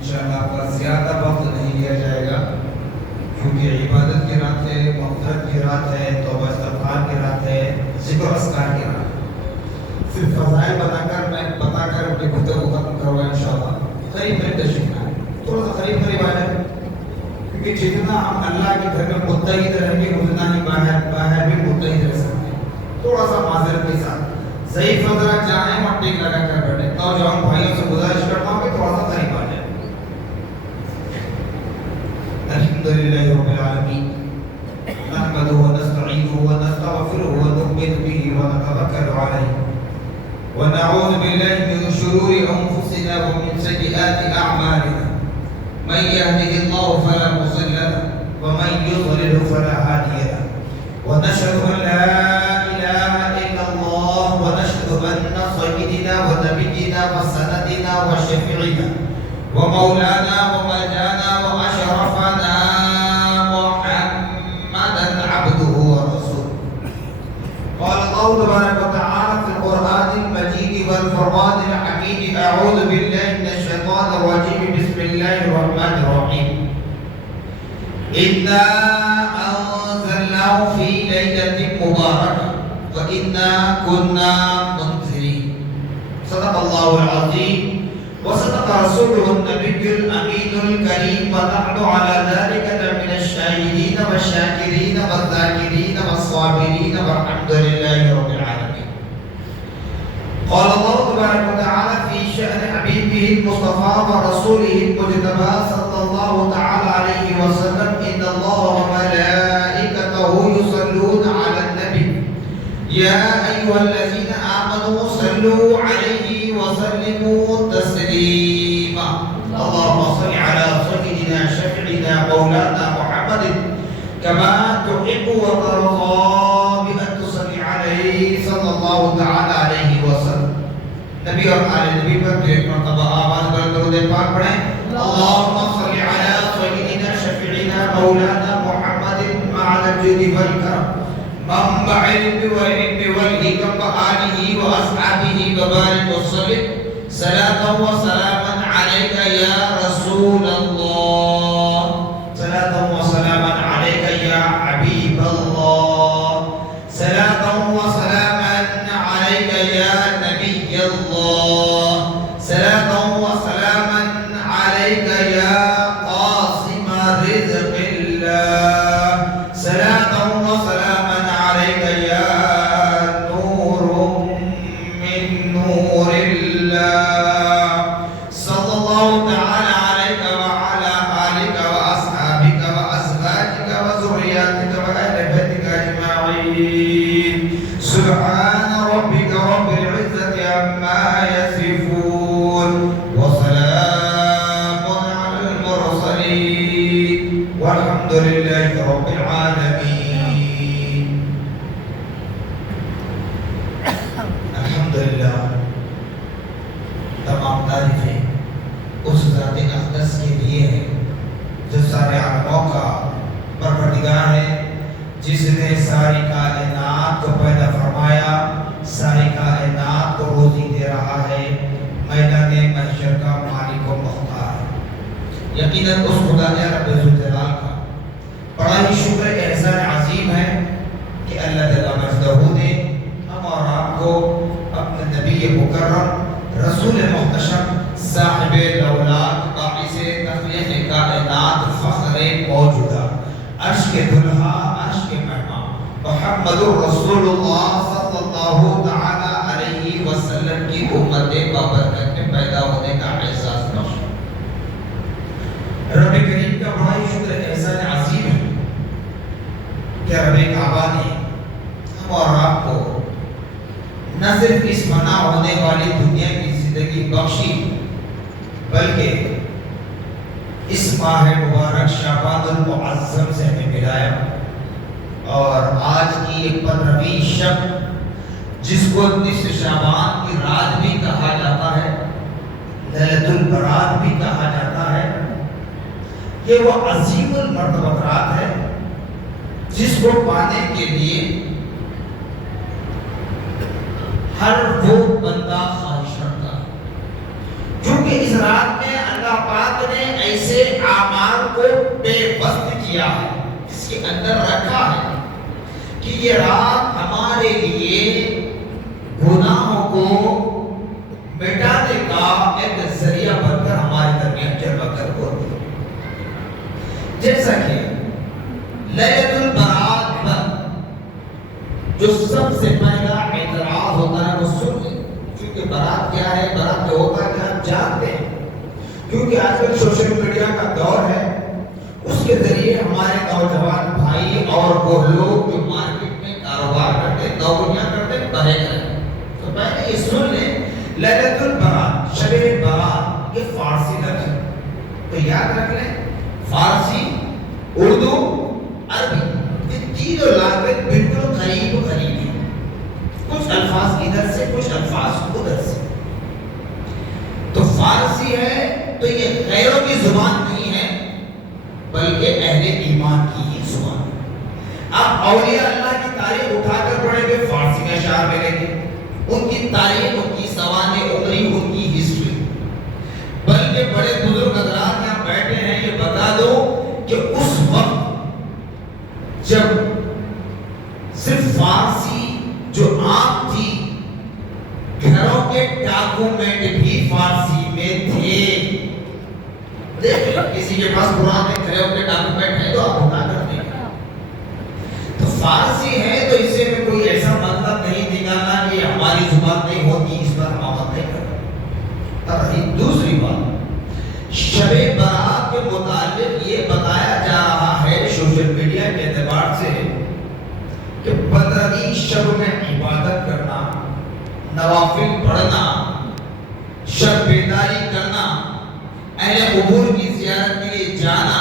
انشاءاللہ پر زیادہ وقت نہیں لیا جائے گا کیونکہ عبادت کی رات ہے، مغفرت کی رات ہے، توبہ استغفار کی رات ہے، ذکر و اذکار کی رات ہے۔ صرف فضائل بتا کر اپنے گفتگو ختم کروں گا انشاءاللہ۔ قریب قریب تشریف لائیں، تھوڑا سا قریب قریب آ جائیں، کیونکہ جتنا ہم اللہ کے گھر میں متحد رہیں گے اتنا ہی باہر بھی متحد رہ سکتے ہیں۔ تھوڑا سا معذرت کے ساتھ ضعیف حضرات جائیں اور ٹیک لگا کر بیٹھیں، نوجوان بھائیوں سے گزارش کرتا ہوں کہ تھوڑا سا قریب آ جائیں۔ الحمدللہ رب العالمین نحمده ونستعینه ونستغفره ونؤمن به ونتوکل علیہ ونعوذ باللہ من شرور انفسنا ومن سیئات اعمالنا من يهده الله فلا مضل له ومن يضلل فلا هادي له ونشهد ان لا اله الا الله ونشهد ان سيدنا ونبينا وسندنا وشفيعنا ومولانا وملجانا واشرفنا محمدا عبده ورسوله قال الله تبارك وتعالى في القران المجيد والفرقان الحميد اعوذ بالله من الشيطان الرجيم بسم الله الرحمن الرحيم إنا أنزلناه في ليلة مباركة وإنا كنا منذرين صدق الله العظيم وصدق رسوله النبي الأمين الكريم ونحن على ذلك من الشاهدين والشاكرين والذاكرين والصابرين والحمد لله رب العالمين قال الله تبارك وتعالى في شأن حبيبه المصطفى ورسوله المجتبى صلى الله تعالى عليه وسلم إن الله وملائكته يصلون على النبي يا أيها الذين آمنوا صلوا عليه وسلموا تسليما اللهم صل على سيدنا شفيعنا مولانا محمد كما تحب وترضى بأن تصلي عليه صلى الله تعالى عليه وسلم نبی اور آل نبی پر ایک مرتبہ آواز بلند درود پاک پڑھیں اللهم صل على سيدنا شفيعنا مولانا محمد مع الجود والكرم منبع العلم والعلم والحكم وآله وأصحابه وبارك وسلم صلاة وسلاما عليك يا رسول الله صلاة وسلاما عليك يا حبيب الله صلاة وسلاما عليك يا نبي الله صلاة وسلاما عليك يا قاسم رزق الله صلاة وسلاما عليك يا نور من نور الله صلى الله تعالى عليك وعلى آلك وأصحابك وأزواجك وذرياتك وأهل بيتك أجمعين سبحان ربك رب العزة عما يصفون وسلام على المرسلين والحمد لله رب العالمين الحمد لله تمام تعریفیں اس ذات اقدس کے لیے ہے جو سارے عالموں کا پروردگار ہے، جس نے ساری کائنات کو پیدا فرمایا، ساری کائنات کو روزی دے رہا ہے، میدان محشر کا مالک و مختار ہے۔ یقیناً اس خدا رب ذوالجلال کا بڑا ہی شکر احسان عظیم ہے کہ اللہ تعالیٰ مجدہ نے ہم اور آپ کو اپنے نبی مکرم رسول محتشم صاحب الاولاد باعث تخلیق کائنات فخر موجودہ عرش کے دلہا عرش کے مہمان محمد رسول اللہ صلی اللہ تعالی علیہ وسلم کی امت بابرکت میں پیدا ہونے کا احساس بخش رب کریم کا بڑا ہی شکر احسان عظیم ہے کہ رب کعبہ نے ہم اور آپ کو نہ صرف اس فنا ہونے والی دنیا کی زندگی بخشی بلکہ اس ماہ مبارک شعبان المعظم سے ہمیں ملایا اور آج کی ایک 15ویں شب جس کو نصف شعبان کی رات بھی کہا جاتا ہے، لیلۃ البرات بھی کہا جاتا ہے، یہ وہ عظیم المرتبہ رات ہے جس کو پانے کے لیے ہر وہ بندہ خواہش رکھتا ہے، کیونکہ اس رات میں اللہ پاک نے ایسے اعمال کو بے وقت کیا ہے، اس کے اندر رکھا ہے کہ یہ رات ہمارے لیے گناہوں کو مٹانے کا ایک ذریعہ بن کر ہمارے درمیان جلوہ گر ہوتی ہے۔ جیسا کہ لیلۃ البرات پر جو سب سے پہلا اعتراض ہوتا ہے وہ سن لیں، کیونکہ برات کیا ہے، برات جو ہوتا ہے ہم جانتے ہیں، کیونکہ آج کل سوشل میڈیا کا دور ہے، اس کے ذریعے ہمارے نوجوان بھائی اور وہ لوگ جو مارکیٹ میں کاروبار کرتے ہیں، نوکریاں کرتے ہیں، بہے کریں۔ تو پہلے یہ سن لیں، لیلۃ البرات، شب برات، یہ فارسی لفظ ہے، تو یاد رکھ لیں فارسی، اردو، عربی، یہ تینوں لغتیں بالکل قریب ہیں، کچھ الفاظ ادھر سے کچھ الفاظ ادھر سے۔ تو فارسی ہے تو یہ غیروں کی زبان نہیں ہے بلکہ اہل ایمان کی ہی زبان ہے۔ آپ اولیاء اللہ کی تاریخ اٹھا کر پڑھیں گے، فارسی میں اشعار ملیں گے، ان کی تاریخ، ان کی سوانح عمری، ان کی ہسٹری، بلکہ بڑے بزرگ حضرات یہاں بیٹھے ہیں، یہ بتا دو کہ اس وقت جب صرف فارسی جو عام تھی، گھروں کے ڈاکومنٹ بھی فارسی میں تھے۔ دیکھیں کسی کے پاس قرآن میں گھروں کے ڈاکومنٹ ہے تو آپ اٹھا کر دیں، تو فارسی ہے تو اسے میں کوئی ایسا مطلب نہیں نکالنا کہ ہماری زبان نہیں ہوتی، اس پر ہم عمل نہیں کرتے۔ اور دوسری بات، شب برات کے متعلق یہ بتایا جا رہا ہے سوشل میڈیا کے اعتبار سے کہ 15ویں شب میں عبادت کرنا، نوافل پڑھنا، شب بیداری کرنا، اہل قبور کی زیارت کے لیے جانا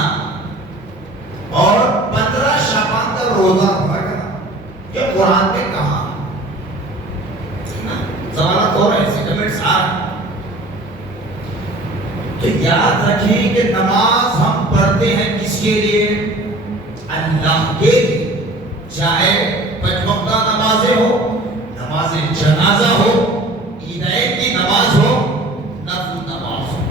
اور 15 شعبان کا روزہ رکھنا، یہ قرآن میں کہاں؟ سوالات ہو رہے ہیں، کمنٹس آ رہے ہیں۔ تو یاد رکھیں کہ نماز ہم پڑھتے ہیں کس کے لیے؟ اللہ کے لیے، چاہے 5 وقتہ نمازیں ہو، نماز جنازہ ہو، عیدین کی نماز ہو، نفل نماز ہو،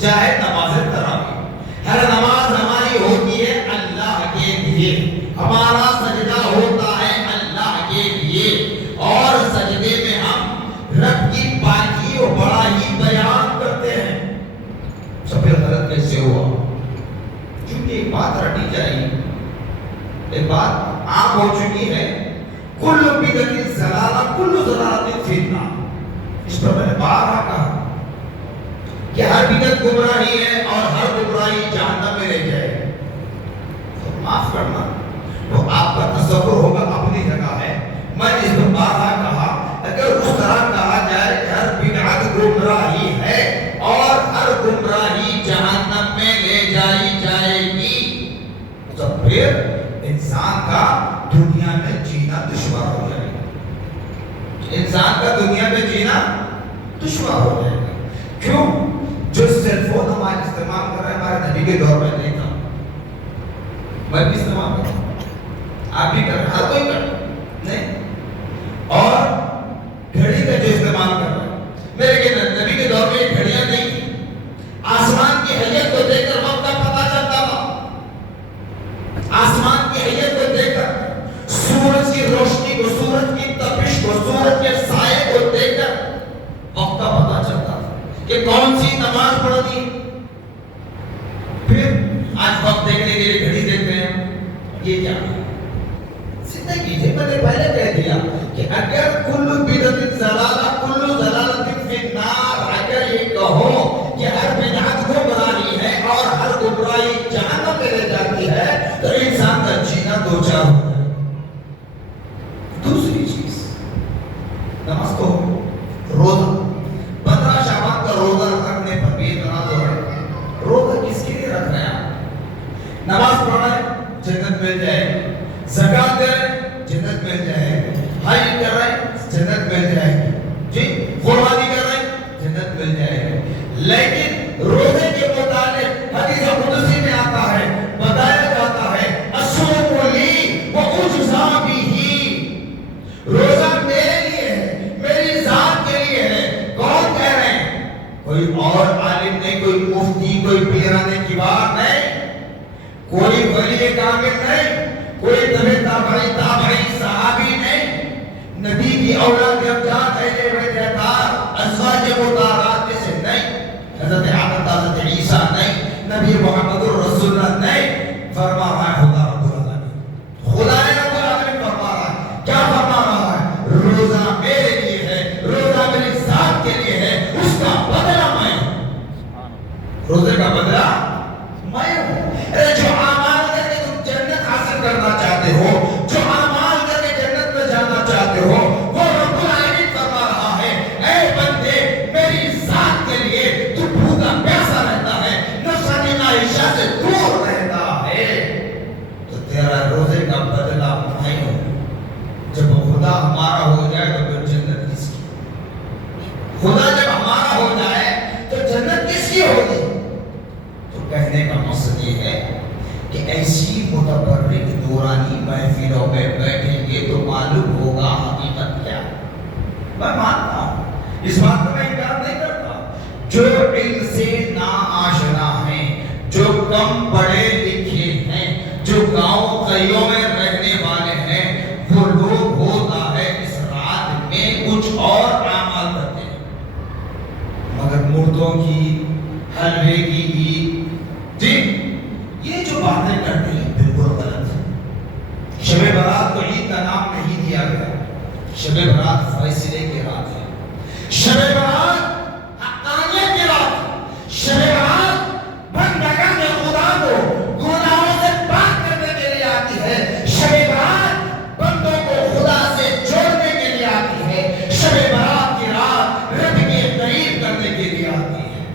چاہے نماز تراویح، ہر نماز ہماری ہوتی ہے اللہ کے لیے، ہمارا سجدہ ہوتا ہے اللہ کے لیے، اور سجدے میں ہم رب کی پاکی اور بڑائی بیان کرتے ہیں۔ سب پھر غلط کیسے ہوا؟ کیونکہ ایک بات رٹی جائے، ایک بات عام ہو چکی ہے، کل بدعت ضلالہ، کل ضلالۃ فی النار۔ اس پر میں نے بارہا کہا کہ ہر بدعت گمراہی ہے اور ہر گمراہی جہنم میں لے جائے۔ تو معاف کرنا، وہ آپ کا تصور ہوگا، اپنی جگہ ہے، میں اس پر بارہا کہا اگر اس طرح کہا جائے کہ ہر بدعت گمراہی ہے اور ہر گمراہی جہنم میں لے جائی جائے گی، تو پھر انسان کا دنیا میں جینا دشوار ہو جائے گا، انسان کا دنیا میں جینا دشوار ہو جائے گا۔ کیوں؟ جو سیل فون ہمارے استعمال کر رہے ہیں، ہمارے نبی کے دور میں نہیں تھا، میں بھی استعمال کرتا ہوں، آپ بھی کر رہے ہیں، ہر کوئی کر رہا نہیں، اور گھڑی کا جو استعمال کر رہا ہے، میرے نبی کے دور میں گھڑیاں نہیں تھی، آسمان کی حیت کو دیکھ کر وقت کا پتہ چلتا تھا، آسمان کی حیت کو دیکھ کر، سورج کی روشنی کو، سورج کی تپش کو، سورج کے سائے کو دیکھ کر وقت کا پتہ چلتا تھا کہ کون سی نماز پڑھنی۔ پھر آج وقت دیکھنے کے لیے گھڑی دیکھتے ہیں، یہ کیا ہے؟ سیدھا کیجئے، میں نے پہلے کہہ دیا کہ اگر کل بدعت ضلالہ، کل ضلالۃ فی النار، اگر یہ کہو کہ ہر بدعت گمراہی ہے اور ہر گمراہی جہنم میں لے جاتی ہے، تو انسان کا جینا دو چار ہو جائے۔ دوسری چیز، نماز کو روزہ، 15 شعبان کا روزہ رکھنے پر بھی اعتراض ہو رہا ہے۔ روزہ کس کے لیے رکھ رہے ہیں آپ؟ نماز پڑھنا ہے جنت مل جائے، زکات دے رہے ہیں جنت مل جائے، حج کر رہے ہیں جنت مل جائے گی، جی قربانی کر رہے ہیں جنت مل جائے گی۔ لیکن روزے کے متعلق حدیث قدسی میں آتا ہے، بتایا جاتا ہے الصوم لی واجزا بہ، روزہ میرے لیے ہے، میری ذات کے لیے ہے۔ کون کہہ رہے ہیں؟ کوئی اور عالم نے، کوئی مفتی، کوئی پیرا نے کوئی ولی کامل نہیں، کوئی تابعی صحابی نہیں، نبی کی اولاد ابجاد اہل بیت اطہار ازواج مطہرات میں سے نہیں، حضرت آدم حضرت عیسیٰ نہیں، نبی محمد رسول اللہ نہیں، فرما رہا ہے خدا رب العالمین، خدا رب العالمین فرما رہا ہے، کیا فرما رہا ہے؟ روزہ میرے لیے ہے، روزہ میری ذات کے لیے ہے، اس کا بدلہ میں ہوں، روزے کا بدلہ میں ہوں۔ جو اعمال کر کے تم جنت حاصل کرنا چاہتے ہو، جو اعمال کر کے جنت میں جانا چاہتے ہو، وہ رب العالمین فرما رہا ہے اے بندے میری ذات کے لیے تو بھوکا پیاسا رہتا ہے، نفسانی خواہشوں سے دور رہتا ہے، تو تیرا روزے کا بدلہ میں ہوں۔ جب خدا ہمارا ہو جائے تو پھر جنت کس کی؟ خدا جب ہمارا ہو جائے تو جنت کس کی ہوگی؟ تو کہنے کا مقصد یہ ہے کہ ایسی متبرک دورانی محفلوں میں بیٹھیں گے تو معلوم ہوگا حقیقت کیا ہے۔ میں مانتا ہوں، اس بات کو میں انکار نہیں کرتا، جو علم سے نا آشنا ہیں، جو کم پڑھے لکھے ہیں، جو گاؤں قریوں میں رہنے والے ہیں، وہ لوگ ہوتا ہے اس رات میں کچھ اور اعمال کرتے ہیں، مگر مردوں کی حلوے کی جی یہ جو باتیں کرتے ہیں بالکل غلط ہے۔ شب برات کو عید کا نام نہیں دیا گیا، شب برات فیصلے کی رات ہے، شب برات حقانیت کی رات ہے، شب برات بندگان خدا کو گناہوں سے پاک کرنے کے لیے آتی ہے، شب برات بندوں کو خدا سے جوڑنے کے لیے آتی ہے، شب برات کی رات رب کے قریب کرنے کے لیے آتی ہے۔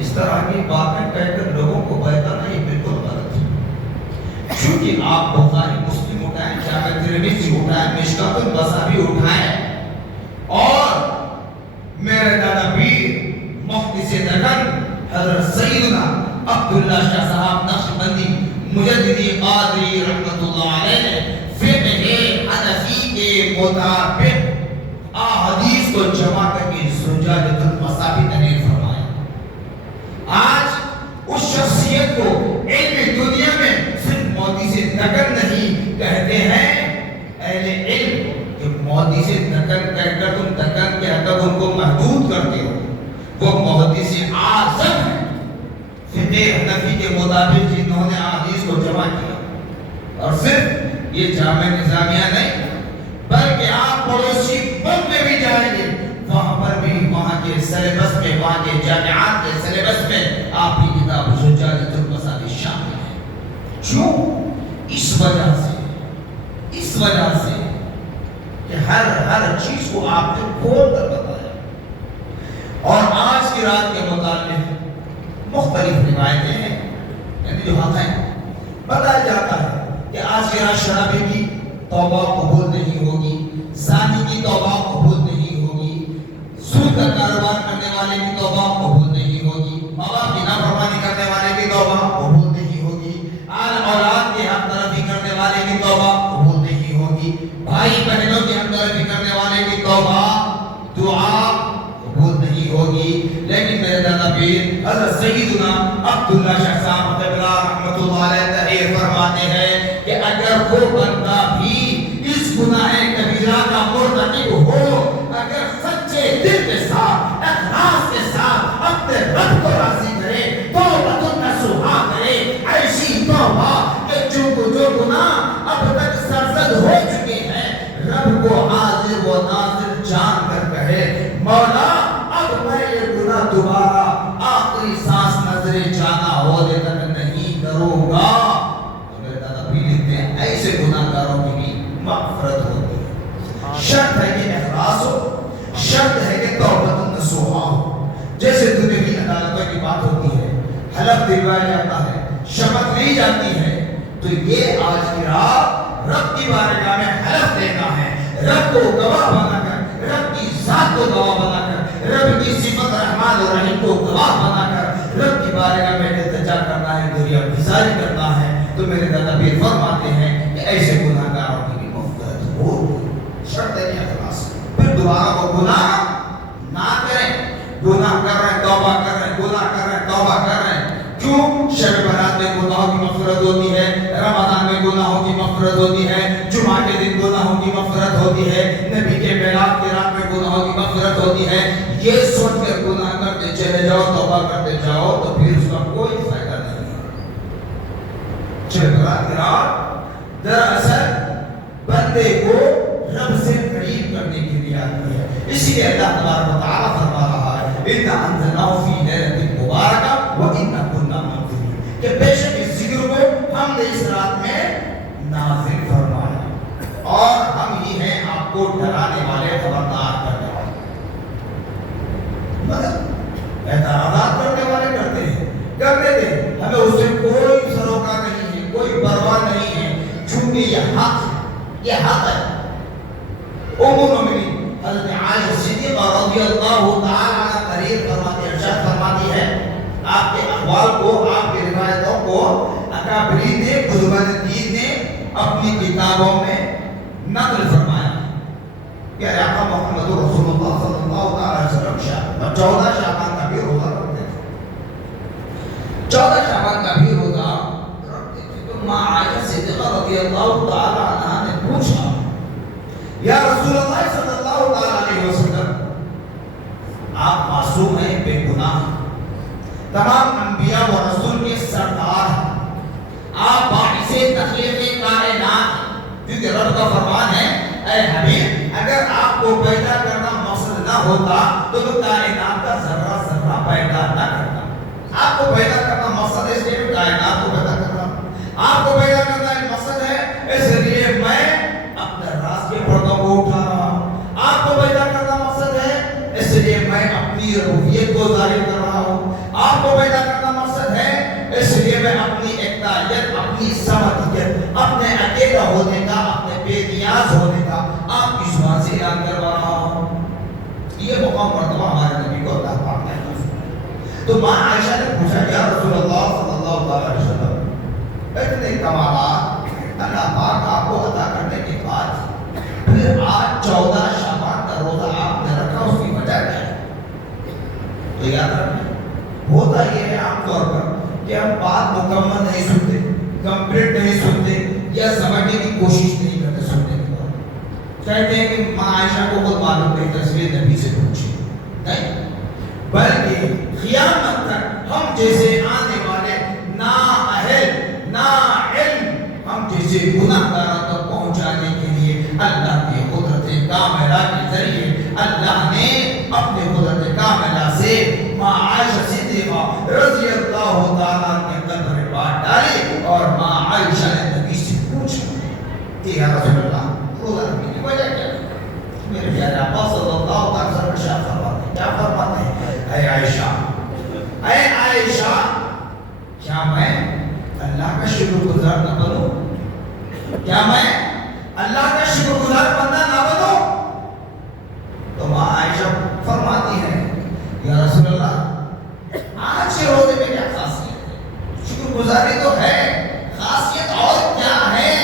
اس طرح کی باتیں کہہ کر لوگوں کو بہتانا یہ بالکل غلط ہے، کیونکہ آپ بخاری مسلم اٹھائیں، جامع ترمذی اٹھائیں، مشکوٰۃ المصابیح اٹھائیں، اور میرے دادا پیر مفتی دکن حضرت سیدنا عبداللہ شاہ صاحب نقشبندی مجددی قادری رحمۃ اللہ علیہ نے فقہ حنفی کے مطابق احادیث کو جمع کر کے زجاجۃ المصابیح تحریر فرمایا۔ آج اس شخصیت کو علم دنیا میں صرف موتی سے نقل نہیں کہتے ہیں اہل علم، کہ موتی سے نقل کہہ کر تم نقل کہہ کر ان کو محدود کرتے ہو، وہ محدث اعظم ہیں فقہ حنفی کے مطابق جنہوں نے احادیث کو جمع کیا۔ اور صرف یہ جامع نظامیہ نہیں بلکہ آپ پڑوسی ملک میں بھی جائیں گے، وہاں پر بھی وہاں کے سلیبس میں، وہاں کے جامعات کے سلیبس میں آپ کی کتاب زجاجۃ المصابیح شامل ہے۔ کیوں؟ اس وجہ سے کہ ہر چیز کو آپ نے کھول کر بتایا، اور آج کی رات کے متعلق مختلف روایتیں ہیں، یعنی جو حق ہیں، بتایا جاتا ہے کہ آج کی رات شرابی کی توبہ قبول نہیں ہوگی، زانی کی توبہ قبول نہیں ہوگی، سود کا کاروبار کرنے والے کی توبہ قبول نہیں ہوگی، ماں باپ کی نافرمانی کرنے والے کی توبہ قبول نہیں ہوگی، اولاد کی حق تلفی کرنے والے کی توبہ قبول نہیں ہوگی، بھائی بہنوں کی حق تلفی کرنے والے کی توبہ دعا قبول نہیں ہوگی۔ لیکن میرے دادا پیر حضرت سیدنا عبداللہ شاہ صاحب قبلہ رحمۃ اللہ علیہ تحریر فرماتے ہیں کہ اگر وہ بندہ بھی اس گناہ کبیرہ کا مرتکب ہو، اگر سچے دل کے ساتھ اخلاص کے ساتھ اپنے رب کو راضی کرے، توبۃ نصوحہ کرے، ایسی توبہ کہ جو گناہ اب تک سرزد ہو چکے ہیں، رب کو حاضر و ناظر جان کر کہے مولا اب میں یہ گناہ دوبارہ آخری سانس نظر جانا ہونے تک نہیں کروں گا، تو میرے دادا پیر لکھتے ہیں ایسے گناہ گاروں کی بھی مغفرت ہوتی ہے۔ شرط ہے کہ اخلاص ہو، شرط ہے کہ توبۃ نصوحہ ہو۔ جیسے دنیاوی عدالتوں کی بات ہوتی ہے، حلف دلوایا جاتا ہے، شپت لی جاتی ہے، تو یہ آج کی رات رب کی بارگاہ میں حلف دینا ہے، رب کو گواہ بنا کر، رب کی ذات کو گواہ بنا کر، رب کی صفت رحمان و رحیم کو گواہ بنا کر رب کی بارگاہ میں التجا کرنا ہے، دریا گزاری کرنا ہے۔ تو میرے دادا پیر فرماتے ہیں کہ ایسے گناہ گاروں کی بھی مغفرت ہو، شرط ہے اخلاص۔ پھر دوبارہ وہ گناہ نہ کریں، گناہ کر رہے ہیں توبہ کر رہے ہیں، گناہ کر رہے ہیں توبہ کر رہے ہیں، کیوں کیوں؟ شب برات میں گناہوں کی مغفرت ہوتی ہے، رمضان میں گناہوں کی مغفرت ہوتی ہے، جمعہ کے دن گناہوں کی مغفرت ہوتی ہے، نبی کے میلاد کی رات میں گناہوں کی مغفرت ہوتی ہے۔ یہ سوچ کر گناہ کرتے چلے جاؤ، توبہ کرتے جاؤ، تو پھر اس کا کوئی فائدہ نہیں ہے۔ شب برات کی رات دراصل بندے کو رب سے قریب کرنے کے لیے آتی ہے، اسی لیے اللہ تبارک و تعالیٰ فرما رہا ہے اِنَّا أَنزَلْنَاهُ فِي لَيْلَةٍ مُبَارَكَةٍ وَإِنَّا كُنَّا مُنذِرِينَ، کہ بے شک اس ذکر کو ہم نے اس رات میں نازل فرمایا اور ہم ہی ہیں آپ کو ڈرانے والے، خبردار کرنے والے۔ مطلب اعتراضات کرنے والے کرتے ہیں، کرنے دیں، ہمیں اس سے کوئی سروکار نہیں ہے، کوئی پرواہ نہیں ہے، چونکہ یہ حق ہے، یہ حق ہے۔ ام المؤمنین حضرت عائشہ صدیقہ رضی اللہ تعالی عنہا تحریر فرماتی ہے، ارشاد فرماتی ہے، آپ کے اقوال کو، آپ کی روایتوں کو اکابرین نے، بزرگان دین نے اپنی کتابوں میں نقل فرمایا کہ آقا محمد رسول اللہ صلی اللہ علیہ وسلم 14 شعبان کا بھی روزہ رکھتے تھے، 14 شعبان کا بھی روزہ رکھتے تھے۔ تو ماں عائشہ صدیقہ رضی اللہ تعالی عنہا نے پوچھا، یا رسول اللہ صلی اللہ علیہ وسلم، آپ معصوم ہیں، بے گناہ ہیں، تمام انبیاء و رسول کے سردار ہیں، آپ باعث تخلیق کائنات ہیں، کیونکہ رب کا فرمان ہے اے حبیب اگر آپ کو پیدا کرنا مقصد نہ ہوتا تو وہ کائنات کا ذرہ ذرہ پیدا نہ کرتا۔ آپ کو پیدا کرنا مقصد ہے، اس لیے کائنات کو پیدا کرنا، آپ کو پیدا کرنا ایک مقصد ہے، اس لیے میں اپنے راز کے پردوں کو اٹھا رہا ہوں۔ آپ کو پیدا کرنا مقصد ہے، اس لیے میں اپنی ربوبیت کو ظاہر کر رہا ہوں۔ آپ کو پیدا کرنا مقصد ہے، اس لیے میں اپنی اقتداریت، اپنی سمدیت، اپنے اکیلا ہونے کا، اپنے بے نیاز ہونے کا آپ کی زبان سے اعلان کروا رہا ہوں۔ یہ مقام مرتبہ ہمارے نبی کو اللہ پاک نے عطا فرمایا۔ تو ماں عائشہ نے پوچھا یا رسول اللہ صلی اللہ علیہ وسلم، اتنے کمالات اللہ پاک آپ کو عطا کرنے کے بعد پھر آج 14 شعبان کا روزہ آپ نے رکھا، اس کی وجہ کیا ہے؟ تو یاد رکھیں، ہوتا یہ ہے عام طور پر کہ ہم بات مکمل نہیں سنتے، کمپلیٹ نہیں سنتے، یا سمجھنے کی کوشش نہیں کرتے سننے کے بعد۔ کہتے ہیں کہ ماں عائشہ کو خود معلوم نہیں، تصویر نبی سے پوچھی نہیں، بلکہ قیامت تک ہم جیسے آنے والے نااہل، ناعلم، ہم جیسے گناہ گاروں تک پہنچانے کے لیے اللہ کی قدرت کاملہ کے ذریعے اللہ نے اپنے قدرت کاملہ سے ماں عائشہ صدیقہ رضی اللہ تعالیٰ کے قلب میں بات ڈالی، اور ماں عائشہ نے نبی سے پوچھا کہ یا رسول اللہ روزہ رکھنے کی وجہ کیا ہے؟ میرے پیارے آقا صلی اللہ علیہ وسلم ارشاد فرماتے ہیں، کیا فرماتے ہیں؟ اے عائشہ، اے عائشہ، کیا میں اللہ کا شکر گزار نہ بنوں؟ کیا میں اللہ کا شکر گزار بندہ نہ بنوں؟ تو ماں عائشہ فرماتی ہے یا رسول اللہ آج کے روزے میں کیا خاصیت ہے؟ شکر گزاری تو ہے، خاصیت اور کیا ہے؟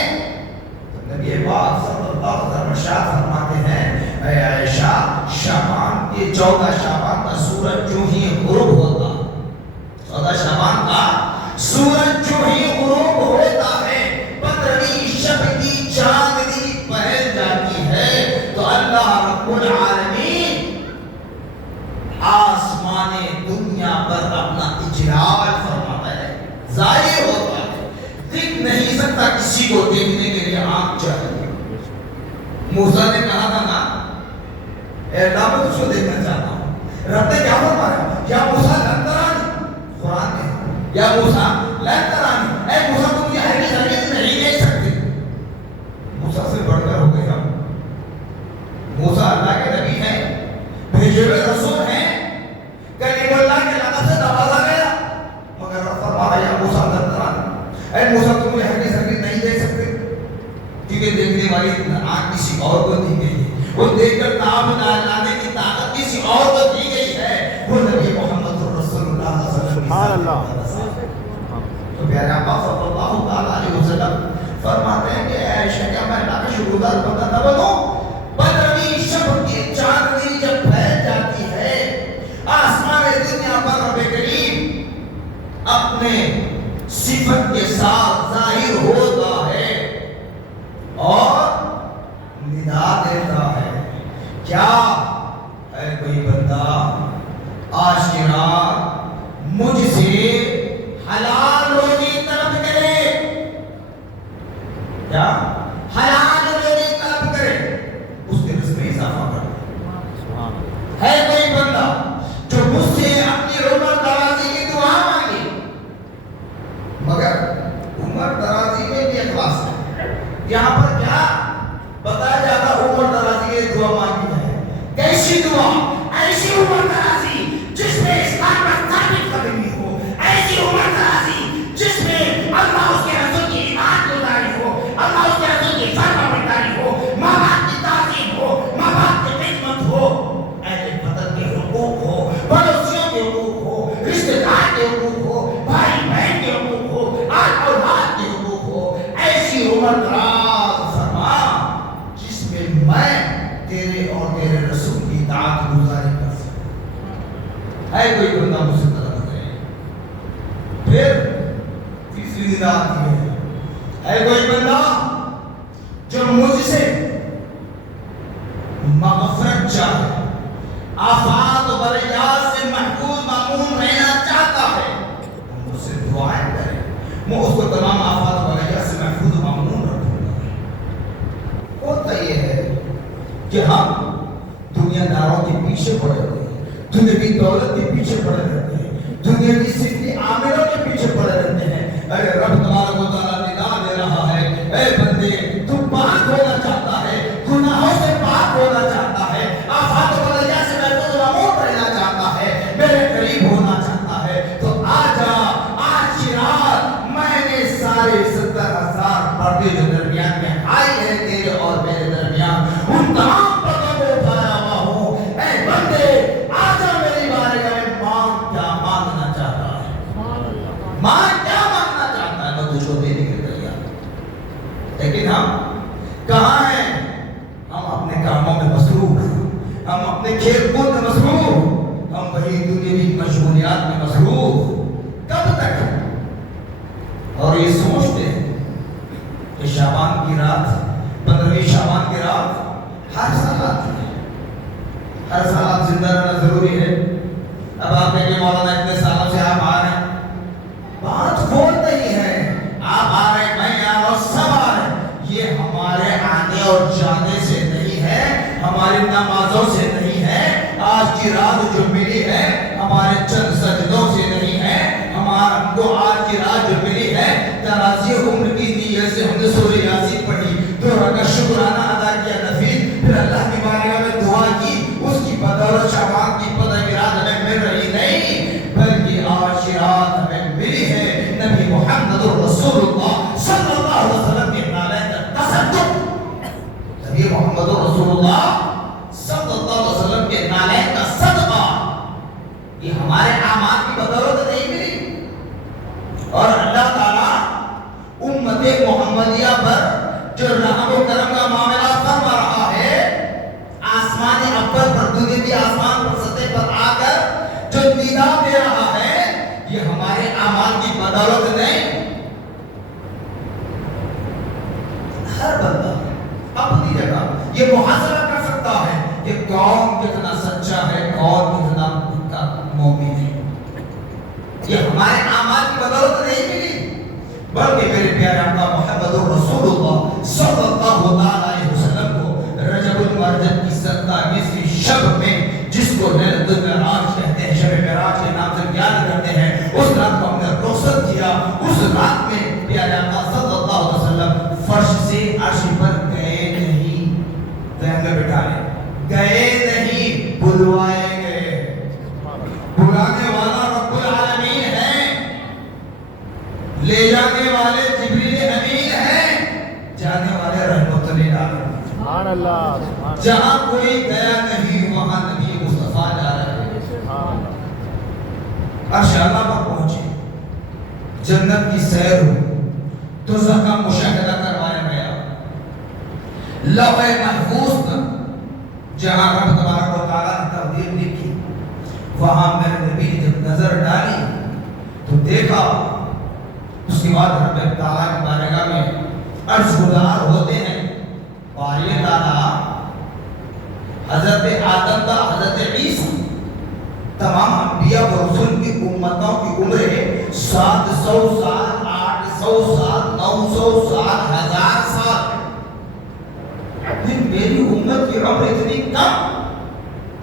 تو نبی پاک صلی اللہ علیہ وسلم ارشاد فرماتے ہیں اے عائشہ، شعبان کے 14 شعبان کا سورج جو ہی غروب ہوتا، 14 شعبان کا سورج جو ہی غروب ہوتا ہے، 15ویں شب کی چاندنی پہل جاتی ہے، تو اللہ رب العالمین آسمان دنیا پر اپنا اجلال فرماتا ہے، ظاہر ہوتا ہے، دکھ نہیں سکتا کسی کو دیکھنے کے لیے آنکھ چاہیے۔ موسیٰ نے کہا تھا نا اے اللہ میں تجھ کو دیکھنا چاہتا ہوں، رب نے کیا فرمایا؟ یا موسیٰ لن ترانی، قرآن میں یا موسیٰ لن ترانی، اے موسیٰ تم مجھے ہرگز نہیں دیکھ سکتے۔ موسیٰ سے بڑھ کر ہو گیا، موسیٰ اللہ کے نبی ہیں، بھیجے ہوئے رسول ہیں، کلیم اللہ کے لقب سے نوازا گیا، مگر رب فرمایا یا موسیٰ لن ترانی، اے موسیٰ تم مجھے ہرگز نہیں دیکھ سکتے، کیونکہ دیکھنے والی آنکھ کسی اور کو دی گئی ہے، وہ دیکھ کر نام لانے کی طاقت کسی اور کو دی گئی ہے، وہ نبی محمد رسول اللہ صلی اللہ علیہ وسلم۔ سبحان اللہ۔ تو پیارے آقا صلی اللہ علیہ وسلم فرماتے ہیں کہ اے عائشہ، کیا میں اللہ کا شکر گزار بندہ نہ بنوں؟ 15ویں شب کی چاندنی جب پھیل جاتی ہے، آسمان دنیا پر رب کریم اپنے اپنے صفت کے ساتھ ظاہر ہوتا ہے اور ندا دیتا ہے. کیا ہے کوئی بندہ آج کی رات مجھ سے حلال روزی طلب کرے؟ کیا حلال روزی طلب کرے؟ اس کے رزق میں اضافہ کر دے. ہے کوئی بندہ جو مجھ سے اپنی عمر درازی کی دعا مانگے، مگر عمر درازی میں بھی اخلاص ہے؟ یہاں پر کیا بتایا جاتا ہے؟ عمر درازی کی دعا مانگی جائے. کیسی دعا؟ ایسی عمر درازی جس میں اسلام کا ثابت قدمی ہو، ایسی عمر درازی جس میں اللہ اس کے رسول کی اطاعت گزاری ہو، اللہ اس کے رسول کی فرما برداری ہو، ماں باپ کی تعظیم ہو، ماں باپ کی خدمت ہو، اہل وطن کے حقوق ہو، پڑوسیوں کے حقوق ہو، رشتہ دار کے حقوق ہو، بھائی بہن کے حقوق ہو، اولاد کے حقوق ہو. ایسی عمر دراز فرما جس میں میں تیرے اور تیرے رسول کی اطاعت گزاری کر سکوں. ہے کوئی بندہ مجھ سے طلب کرے؟ پھر تیسری ندا آتی ہے کوئی بندہ جو مجھ سے مغفرت چاہے، آفات و بلیات سے محفوظ معمون رہنا چاہتا ہے، مجھ سے دعائیں کرے، میں اس کو تمام آفات و بلیات سے محفوظ معمون رکھوں گا. ہوتا یہ ہے کہ ہم دنیا داروں کے پیچھے پڑے ہوئے ہیں، دنیاوی دولت کے پیچھے پڑے رہتے ہیں، دنیاوی صفتی عاملوں کے پیچھے پڑے رہتے ہیں. اے رب تبارک و تعالیٰ ندا دے رہا ہے، اے بندے تو پاک ہونا چاہتا ہے، گناہوں سے پاک ہونا چاہتا ہے، آفات و بلیات سے محفوظ معمون رہنا چاہتا ہے، میرے قریب ہونا چاہتا ہے، تو آجا آج کی رات میں نے سارے 70,000 پردے جو درمیان میں آئے ہیں تیرے اور میرے درمیان، ان تمام پردوں کو اٹھایا ہوا ہوں. اے بندے آجا میری بارگاہ میں، مانگ کیا مانگنا چاہتا ہے، مانگ کیا مانگنا چاہتا ہے، میں تجھ کو دینے کے تیار. لیکن ہم کہاں ہیں؟ ہم اپنے کاموں میں مصروف، ہم اپنے کھیل کود میں مصروف، ہم وہی دنیاوی مشغولیات میں مصروف. کب تک؟ اور یہ سوچتے ہیں کہ شعبان کی رات، 15ویں شعبان کی رات ہر سال آتی ہے، ہر سال آپ زندہ رہنا ضروری ہے. اب آپ کہیں کہ مولانا اتنے سالوں سے آپ آ رہے ہیں، بات وہ نہیں ہے آپ آ رہے ہیں، میں آ رہا ہوں، سب آ رہے ہیں. یہ ہمارے آنے اور جانے سے نہیں ہے، ہماری نمازوں سے نہیں ہے، آج کی رات جو ملی ہے ہمارے چند سجدوں سے نہیں ہے، ہمارا کو آج کی رات جو ملی ہے تراضی عمر کی نیت سے ہم نے سورہ یاسین پڑھی، تو رکعت شکرانہ ادا کیا نفل، پھر اللہ کی بارگاہ میں دعا کی، اس کی بدولت شعبان کی 15ویں رات ہمیں مل رہی نہیں، بلکہ آج کی رات ہمیں ملی ہے نبی محمد رسول اللہ صلی اللہ علیہ وسلم کے نالے کا تصدق. نبی محمد رسول اللہ صلی اللہ علیہ وسلم کے نالے کا صدقہ، یہ ہمارے اعمال کی بدولت نہیں ملی. اور اللہ تعالیٰ امت محمدیہ پر جو رحم و کرم کا معاملہ فرما رہا ہے، آسمان اول پر، دنیا کی آسمان پر سطح پر آ کر جو ندا دے رہا ہے، یہ ہمارے اعمال کی بدولت نہیں. ہر بندہ اپنی جگہ یہ محاسبہ کر سکتا ہے کہ کون کتنا سچا ہے، کون کتنا مومن ہے. یہ ہمارے اعمال کی بدولت نہیں ملی، بلکہ میرے پیارے آقا محمد رسول اللہ صلی اللہ علیہ وسلم کو رجب المرجب کی 27ویں شب میں، جس کو لیلۃ المعراج کہتے ہیں، شب معراج کے نام سے یاد کرتے ہیں، اس رات کو ہم نے رخصت کیا. اس رات میں پیارے آقا صلی اللہ علیہ وسلم فرش سے عرش پر گئے نہیں، ذہن میں بٹھا لیں، گئے نہیں، بلوائے گئے. بلانے والا رب العالمین ہے، لے جانے والے جبریل امین ہیں، جانے والے رحمت للعالمین. سبحان اللہ. جہاں کوئی گیا نہیں وہاں نبی مصطفیٰ جا رہے ہیں. عرش اللہ پر پہنچے، جنت کی سیر ہو، دوزخ کا مشاہدہ کروایا گیا، لوح محفوظ پر جہاں رب تبارک و تعالیٰ نے تقدیر لکھی، وہاں میرے نبی نے جب نظر ڈالی تو دیکھا اس کے بعد رب تعالیٰ کی بارگاہ میں عرض گزار ہوتے ہیں، باری تعالیٰ حضرت آدم کا حضرت عیسیٰ تمام انبیاء و رسول کی امتوں کی عمریں 700 سال، 800 سال، 900 سال، 1000 سال، میری امت کی عمر اتنی کم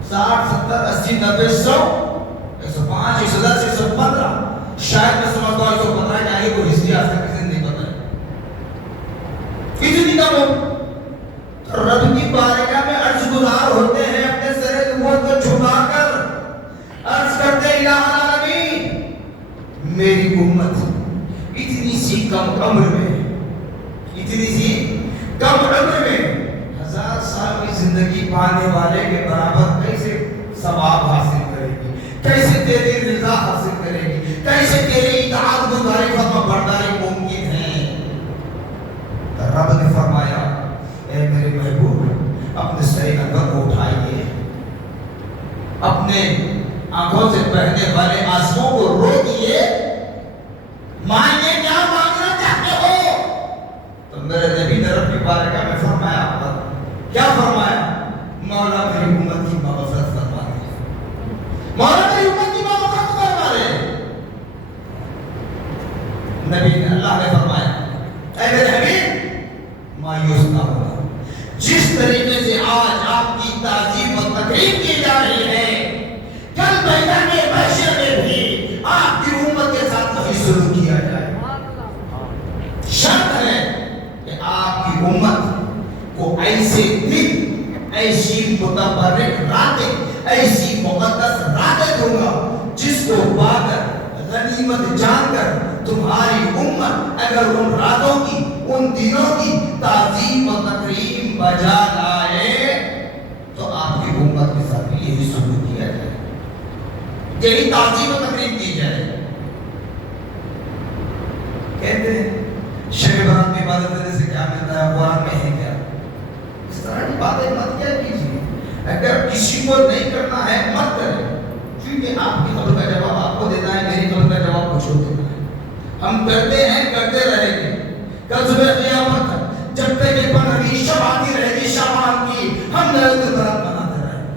60 70 80 90 100 105 110 115، شاید میں سمجھتا ہوں 115 کے آگے کوئی ہسٹری آج تک کسی نے نہیں بتائی، اتنی کم ہو۔ رب کی بارگاہ میں عرض گزار ہوتے ہیں، اپنے سر نبوت کو چھپا کر عرض کرتے ہیں الہ العالمین، میری امت اتنی سی کم عمر میں، اتنی سی کم عمر میں 1000 سال کی زندگی پانے والے کے برابر کیسے ثواب حاصل کرے گی، کیسے تیری رضا حاصل کرے گی، کیسے تیری اطاعت گزاری فرما برداری ممکن ہے؟ رب نے فرمایا اے میرے محبوب، اپنے سر انور کو اٹھائیے، اپنے آنکھوں سے بہنے والے آنسوؤں کو روکیے، مانگے کیا مانگنا چاہتے ہو؟ تو میرے نبی نے رب کی بارگاہ میں فرمایا، کیا فرمایا؟ مولا میری امت کی مغفرت فرما دے، مولا میری امت کی مغفرت فرما دے۔ نبی نے اللہ نے فرمایا اے میرے حبیب مایوس نہ ہونا، جس طریقے سے آج آپ کی تعظیم و تکریم کی جا رہی ہے، کل میدان محشر میں بھی آپ کی امت کے ساتھ وہی سلوک کیا جائے۔ شرط ہے کہ آپ کی امت کو ایسے دن، ایسی متبرک راتیں، ایسی مقدس راتیں دوں گا جس کو پا کر غنیمت جان کر تمہاری امت اگر ان راتوں کی، ان دنوں کی تعظیم و تکریم بجا لائے تو آپ کی امت کے ساتھ بھی یہی سلوک کیا جائے، یہی تعظیم و تکریم کی جائے۔ کہتے ہیں شب برات میں عبادت کرنے سے کیا ملتا ہے، قرآن میں ہے کیا؟ اس طرح کی باتیں مت کیا کیجیے، اگر کسی کو نہیں کرنا ہے مت کریں، کیونکہ آپ کی قبر کا جواب آپ کو دینا ہے، میری قبر کا جواب کچھ اور دینا ہے۔ ہم کرتے ہیں، کرتے رہیں گے، کل صبح قیامت تک جب تک کہ 15ویں شب آتی رہے گی شعبان کی، ہم لذت برات مناتے رہیں گے۔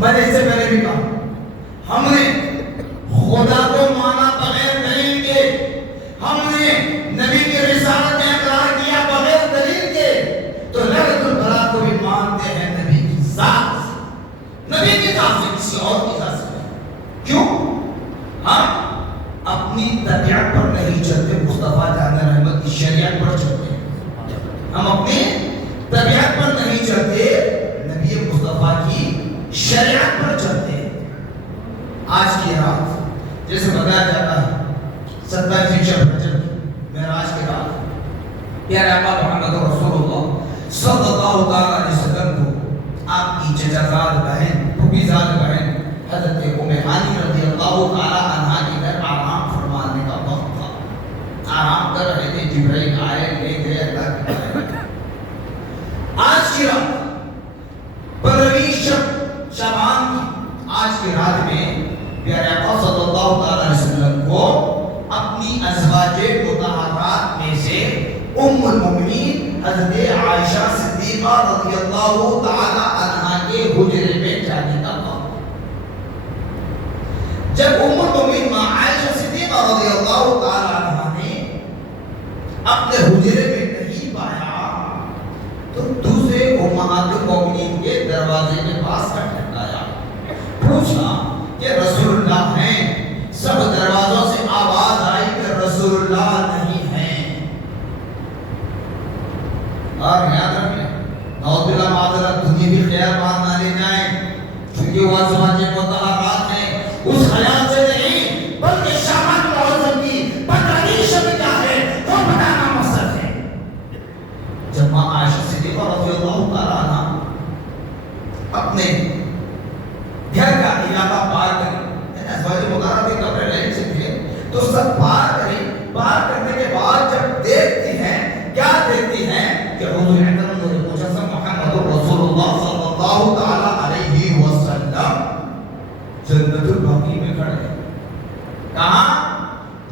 میں نے اس سے پہلے بھی کہا، ہم نے خدا کو مانا بغیر دلیل کے، ہم نے نبی کی رسالت کا اقرار کیا بغیر دلیل کے، تو لذت برات کو بھی مانتے ہیں نبی کی ذات سے، نبی کی ذات سے، کسی اور کی ذات سے۔ کیوں؟ ہم اپنی طبیعت پر نہیں چلتے، مصطفیٰ جان رحمت کی شریعت پر چلتے ہیں۔ ہم اپنی طبیعت پر نہیں چلتے، نبی مصطفیٰ کی شریعت پر چلتے ہیں۔ آج کی رات جیسے بتایا جاتا ہے 27 شب رجب معراج کی رات، پیارے آقا محمد رسول اللہ صلی اللہ علیہ وسلم کو آپ کی چچازاد بہن، پھوپھیزاد بہن حضرت ام ہانی رضی اللہ تعالی عنہا کے گھر آرام فرمانے کا وقت تھا، آرام کر رہے تھے، جبرائیل آئے، لے گئے اللہ کے بارے۔ آج کی رات 15ویں شب شعبان کی آج کی رات میں پیارے آقا صلی اللہ علیہ وسلم کو اپنی ازواج مطہرات میں سے ام المؤمنین حضرت عائشہ صدیقہ رضی اللہ تعالی عنہا کے حجرے میں جانے کا وقت۔ جب ام المؤمنین ماں عائشہ صدیقہ رضی اللہ تعالی عنہا نے اپنے حجرے میں نہیں پایا تو دوسرے امہات المؤمنین کے دروازے کے پاس کھٹکھٹایا، پوچھا کہ رسول اللہ ہیں؟ سب دروازوں سے آواز آئی کہ رسول اللہ نہیں ہیں۔ اور یاد رکھیں، نعوذ باللہ معذرت دنیا بھی خیال بات نہ لے جائیں، چونکہ وہ ازواج مطہرات ہیں، اس خیال سے نہیں بلکہ شعبان معظم کی 15ویں شب کیا ہے وہ بتانا مقصد ہے۔ جب ماں عائشہ صدیقہ رضی اللہ تعالیٰ عنہ اپنے گھر کا علاقہ پار کریں، ازواج مطہرات کے کپڑے لائن سے تھے تو سب پار کریں، پار کرنے کے بعد جب دیکھتی ہیں، کیا دیکھتی ہیں کہ حضور اکرم نور مجسم محمد رسول اللہ صلی اللہ تعالیٰ علیہ وسلم جنت البقیع میں کھڑے ہیں۔ کہاں؟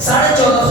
1450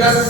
10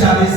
40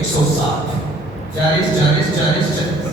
160। 40 40 40 40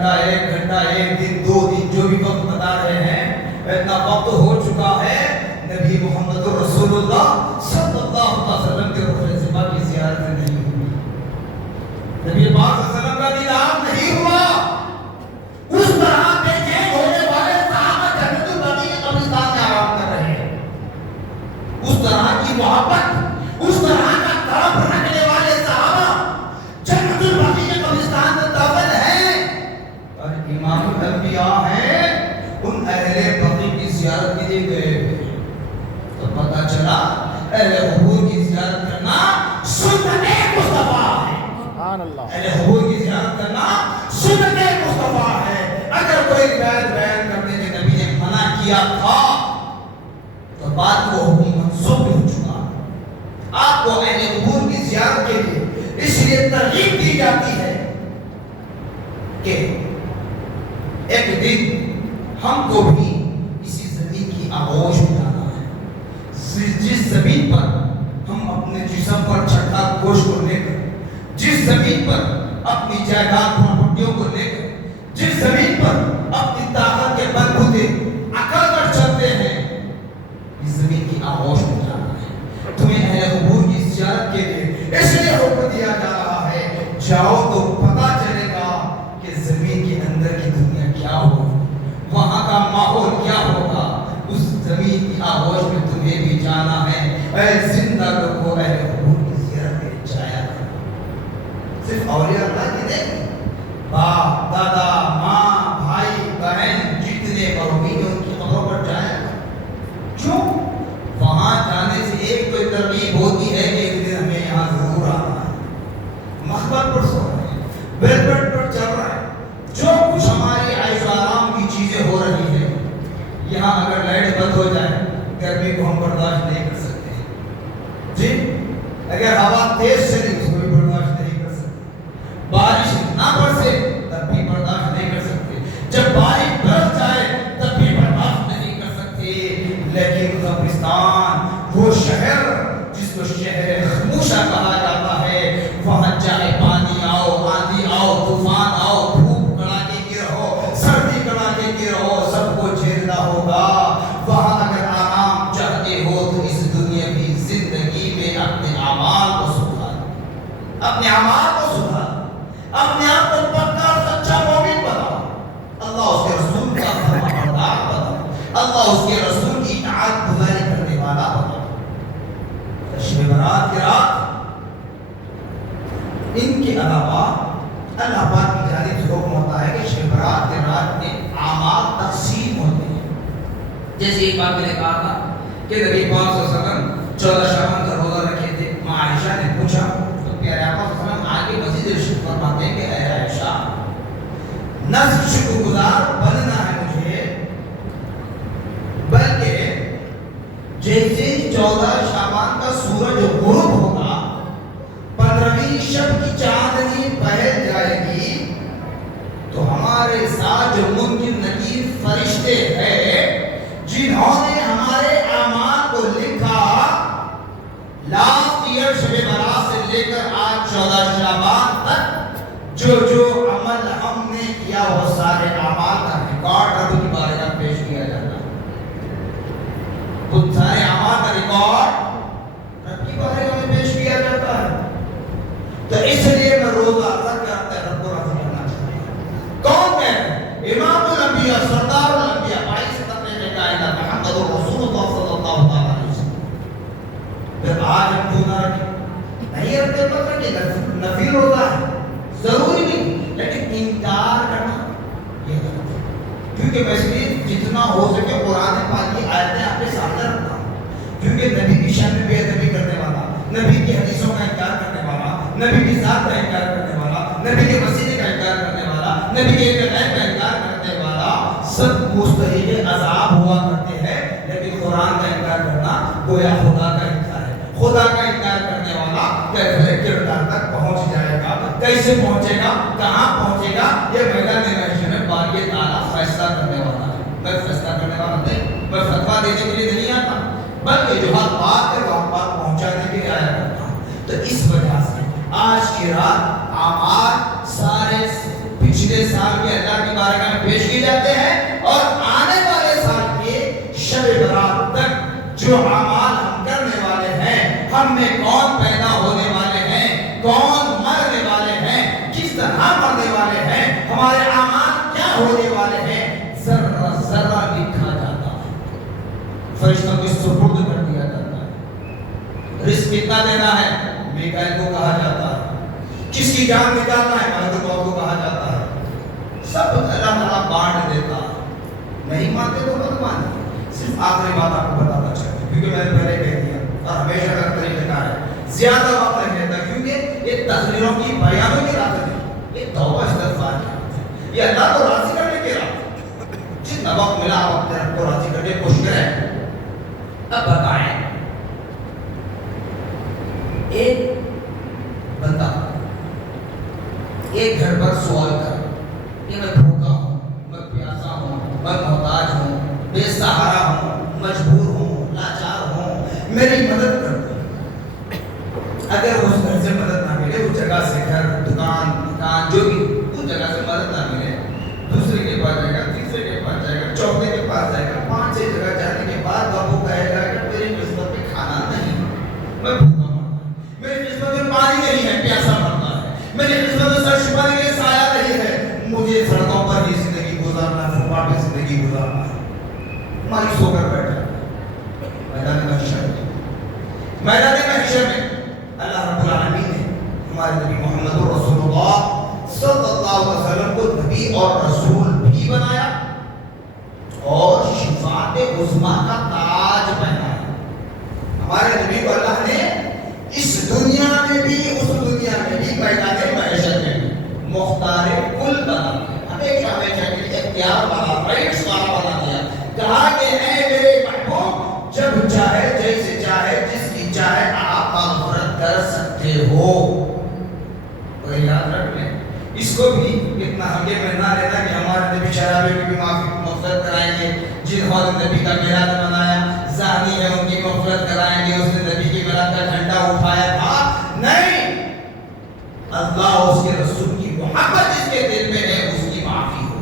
گھنٹہ 1 گھنٹہ 1 دن 2 دن جو بھی وقت بتا رہے ہیں اتنا وقت ہو چکا ہے نبی محمد رسول اللہ صلی اللہ علیہ وسلم کے روضہ زیبا کی زیارت نہیں ہوئی. نبی پاک صلی اللہ علیہ وسلم کا دیدار نہیں ہوا. اس طرح کے چینج ہونے والے صحابہ جنت البقیع کے قبرستان میں آرام کر رہے ہیں. اس طرح کی محبت اس طرح کا طرف رکھنے والے صحابہ جنت البقیع کے قبرستان میں دفن ہیں اور امام الانبیاء ہیں ان اہل بقیع کی زیارت کے لیے گئے. تو پتہ چلا اہل قبور کی زیارت کرنا سنت مصطفیٰ ہے. سبحان اللہ. اہل قبور کی زیارت کرنا سنت مصطفیٰ ہے. اگر کوئی روایت بیان کرنے کے نبی نے منع کیا تھا تو بات وہ حکم منسوخ ہو چکا. آپ کو اہل قبور کی زیارت کے لیے اس لیے ترغیب دی جاتی ہے کہ ایک دن ہم کو بھی اسی زمین کی آغوش میں جانا ہے. جس زمین پر ہم اپنے جسم پر چڑھا گوشت کو لے کر, جس زمین پر اپنی جائیداد پراپرٹیوں کو لے کر, جس زمین پر اپنی طاقت کے بلبوتے اکڑ کر چلتے ہیں, اس زمین کی آغوش میں جانا ہے. تمہیں اہل قبور کی زیارت کے لیے اس لیے حکم دیا جا رہا ہے جاؤ تو پتہ چلے گا کہ زمین کے اندر کی دنیا کیا ہوگی, وہاں کا ماحول کیا ہوگا. اس زمین کی آغوش میں تمہیں بھی جانا ہے. اے زندہ لوگوں اہل قبور کی زیارت میں جایا کرو. صرف اولیاء اللہ کی نہیں, باپ دادا ماں بھائی بہن جتنے مروی ہیں ان کی قبروں پر جایا کرو. کیوں؟ وہاں جانے سے ایک تو ترغیب ہوتی ہے کہ ایک دن ہمیں یہاں ضرور آنا ہے. مخبر پر سو رہے ہیں, بیڈ پر چل رہا ہے, جو کچھ ہماری عیش و آرام کی چیزیں ہو رہی ہیں, یہاں اگر لائٹ بند ہو جائے گرمی کو ہم برداشت نہیں کر سکتے جی. اگر ہوا تیز چلی اس کو بھی برداشت نہیں کر سکتے. بارش نہ برسے تب بھی برداشت نہیں کر سکتے. جب بارش برس جائے تب بھی برداشت نہیں کر سکتے. لیکن قبرستان وہ شہر جس کو شہر خاموشہ کہا جاتا ہے, وہاں چاہے پانی آؤ, آندھی آؤ, طوفان آؤ, دھوپ کڑاکے کی رہو, سردی کڑاکے کی رہو, سب کو جھیلنا ہوگا. وہاں اگر آرام چاہتے ہو تو اس دنیاوی زندگی میں اپنے اعمال کو سدھار, اپنے اعمال کو سدھار, اپنے آپ کو پکا اور سچا مومن بناؤ. اللہ اس کے رسول کا فرمانبردار بناؤ. اللہ اس کے رسول کی اطاعت گزاری کرنے والا بناؤ. شب برات کی رات ان کے علاوہ اللہ پاک کی جانب سے حکم ہوتا ہے کہ شب برات کی رات میں اعمال تقسیم ہوتے ہیں. جیسے ایک بات میں نے کہا تھا کہ نبی پاک صلی اللہ علیہ وسلم 14 شعبان کا روزہ رکھے تھے. ماں عائشہ نے پوچھا تو پیارے آقا صلی اللہ علیہ وسلم آگے مزید ارشاد فرماتے ہیں کہ اے عائشہ, نذر شکر گزار بننا ہے مجھے, بلکہ جیسے 14 شعبان کا سورج غروب ہوگا, 15ویں شب کی چاندنی پہل جائے گی, تو ہمارے ساتھ جو منکر نکیر فرشتے ہیں جنہوں نے ہمارے اعمال کو لکھا, لاسٹ ایئر شب برات سے لے کر آج 14 شعبان تک جو عمل ہم نے کیا وہ سارے اعمال کا ریکارڈ رب کی بارگاہ میں پیش کیا جاتا ہے. وہ سارے اعمال کا ریکارڈ رب کی بارگاہ میں پیش کیا جاتا ہے. تو اس لیے میں روزہ رکھ کر رب کو راضی کرنا چاہتا ہوں. کون ہے؟ امام الانبیاء, سردار الانبیاء, باعث تقریر کائنات محمد رسول اللہ صلی اللہ علیہ وسلم. پھر آج ہم کیوں نہ رکھیں؟ نہیں رکھتے مت رکھیں, نفل روزہ ہے, ضروری نہیں, لیکن انکار کرنا یہ غلط ہے. کیونکہ میں اس لیے جتنا ہو سکے قرآن پاک کی آیتیں آپ کے سامنے رکھتا ہوں, کیونکہ نبی کی شان میں بے ادبی کرنے والا, نبی کی حدیثوں کا انکار کرنے والا, نبی کی ذات کا انکار کرنے والا, نبی کے وسیلے کا انکار کرنے والا, نبی کے غیب کا انکار کرنے والا سب مستحق عذاب ہوا کرتے ہیں. لیکن قرآن کا انکار کرنا گویا خدا کا انکار ہے. خدا کا انکار کرنے والا کیسے کردار تک پہنچ جائے گا, کیسے پہنچے گا, کہاں پہنچے گا, یہ میدان محشر میں باقی تعالیٰ فیصلہ کرنے والا ہے. میں فیصلہ کرنے والا نہیں, میں فتویٰ دینے کے لیے نہیں آتا, بلکہ جو حق بات ہے وہ حق بات پہنچانے کے لیے آیا کرتا ہوں. تو اس وجہ سے آج کی رات اعمال سارے پچھلے سال کے اللہ لینا ہے میکائیل کو کہا جاتا ہے، جس کی جان نکالنا ہے ملک الموت کو کہا جاتا ہے. سب اللہ تعالیٰ بانٹ دیتا ہے. نہیں مانتے تو مت مانتے. صرف آخری بات آپ کو بتانا چاہتا ہوں کیونکہ میں نے پہلے کہہ دیا اور ہمیشہ کا طریقہ کار ہے، زیادہ وقت نہیں لیتا کیونکہ یہ تقریروں کی بیانوں کی رات نہیں، یہ توبہ استغفار کی رات ہے، یہ اللہ کو راضی کرنے کی رات ہے. جتنا وقت ملا آپ اپنے رب کو راضی کرنے کی کوشش کریں. اب بتائیں ایک بندہ ایک گھر پر سوال کر کہ میں بھوکا ہوں، میں پیاسا ہوں، میں محتاج ہوں، بے سہارا ہوں، مجبور ہوں، لاچار ہوں، میری مدد کر دو. اگر اس گھر سے مدد نہ ملے، اس جگہ سے گھر دکان جو بھی اس جگہ سے مدد نہ ملے، دوسرے کے پاس جائے گا، تیسرے کے پاس جائے گا، چوتھے کے پاس جائے گا، 5-6 جگہ جانے کے بعد وہ کہے گا کہ میری قسمت میں کھانا نہیں، میں بھوکا مرتا ہوں، میری قسمت میں پانی نہیں ہے، پیاسا مرتا ہے، میری قسمت میں سر چھپانے کے لیے سایہ نہیں ہے، مجھے سڑکوں پر ہی زندگی گزارنا ہے، فٹ پاتھ پہ زندگی گزارنا ہے. مایوس ہو کر بیٹھا میدان محشر میں اللہ رب العالمین نے ہمارے نبی محمد رسول اللہ صلی اللہ علیہ وسلم کو نبی اور رسول بھی بنایا اور شفاعت عظمیٰ کا تاج پہنایا. ہمارے نبی کو اللہ نے اس دنیا میں بھی اس دنیا میں بھی میدان محشر میں بھی مختار کل بنا دیا، ہمیشہ کے لیے اختیار والا، رائٹس والا بنا دیا. کہا کہ اے میرے محبوب جب چاہے جیسے چاہے جس کی چاہے آپ مغفرت کر سکتے ہو. اور یاد رکھ لیں اس کو بھی اتنا ہنگے میں نہ لینا کہ ہمارے نبی شرابی کی بھی مغفرت کرائیں گے، جنہوں نے نبی کا میلاد منایا زانی ہے ان کی مغفرت کرائیں گے، اس نے نبی کی میلاد کا جھنڈا اٹھایا تھا. نہیں، اللہ اس کے رسول کی محبت جس کے دل میں ہے اس کی معافی ہو.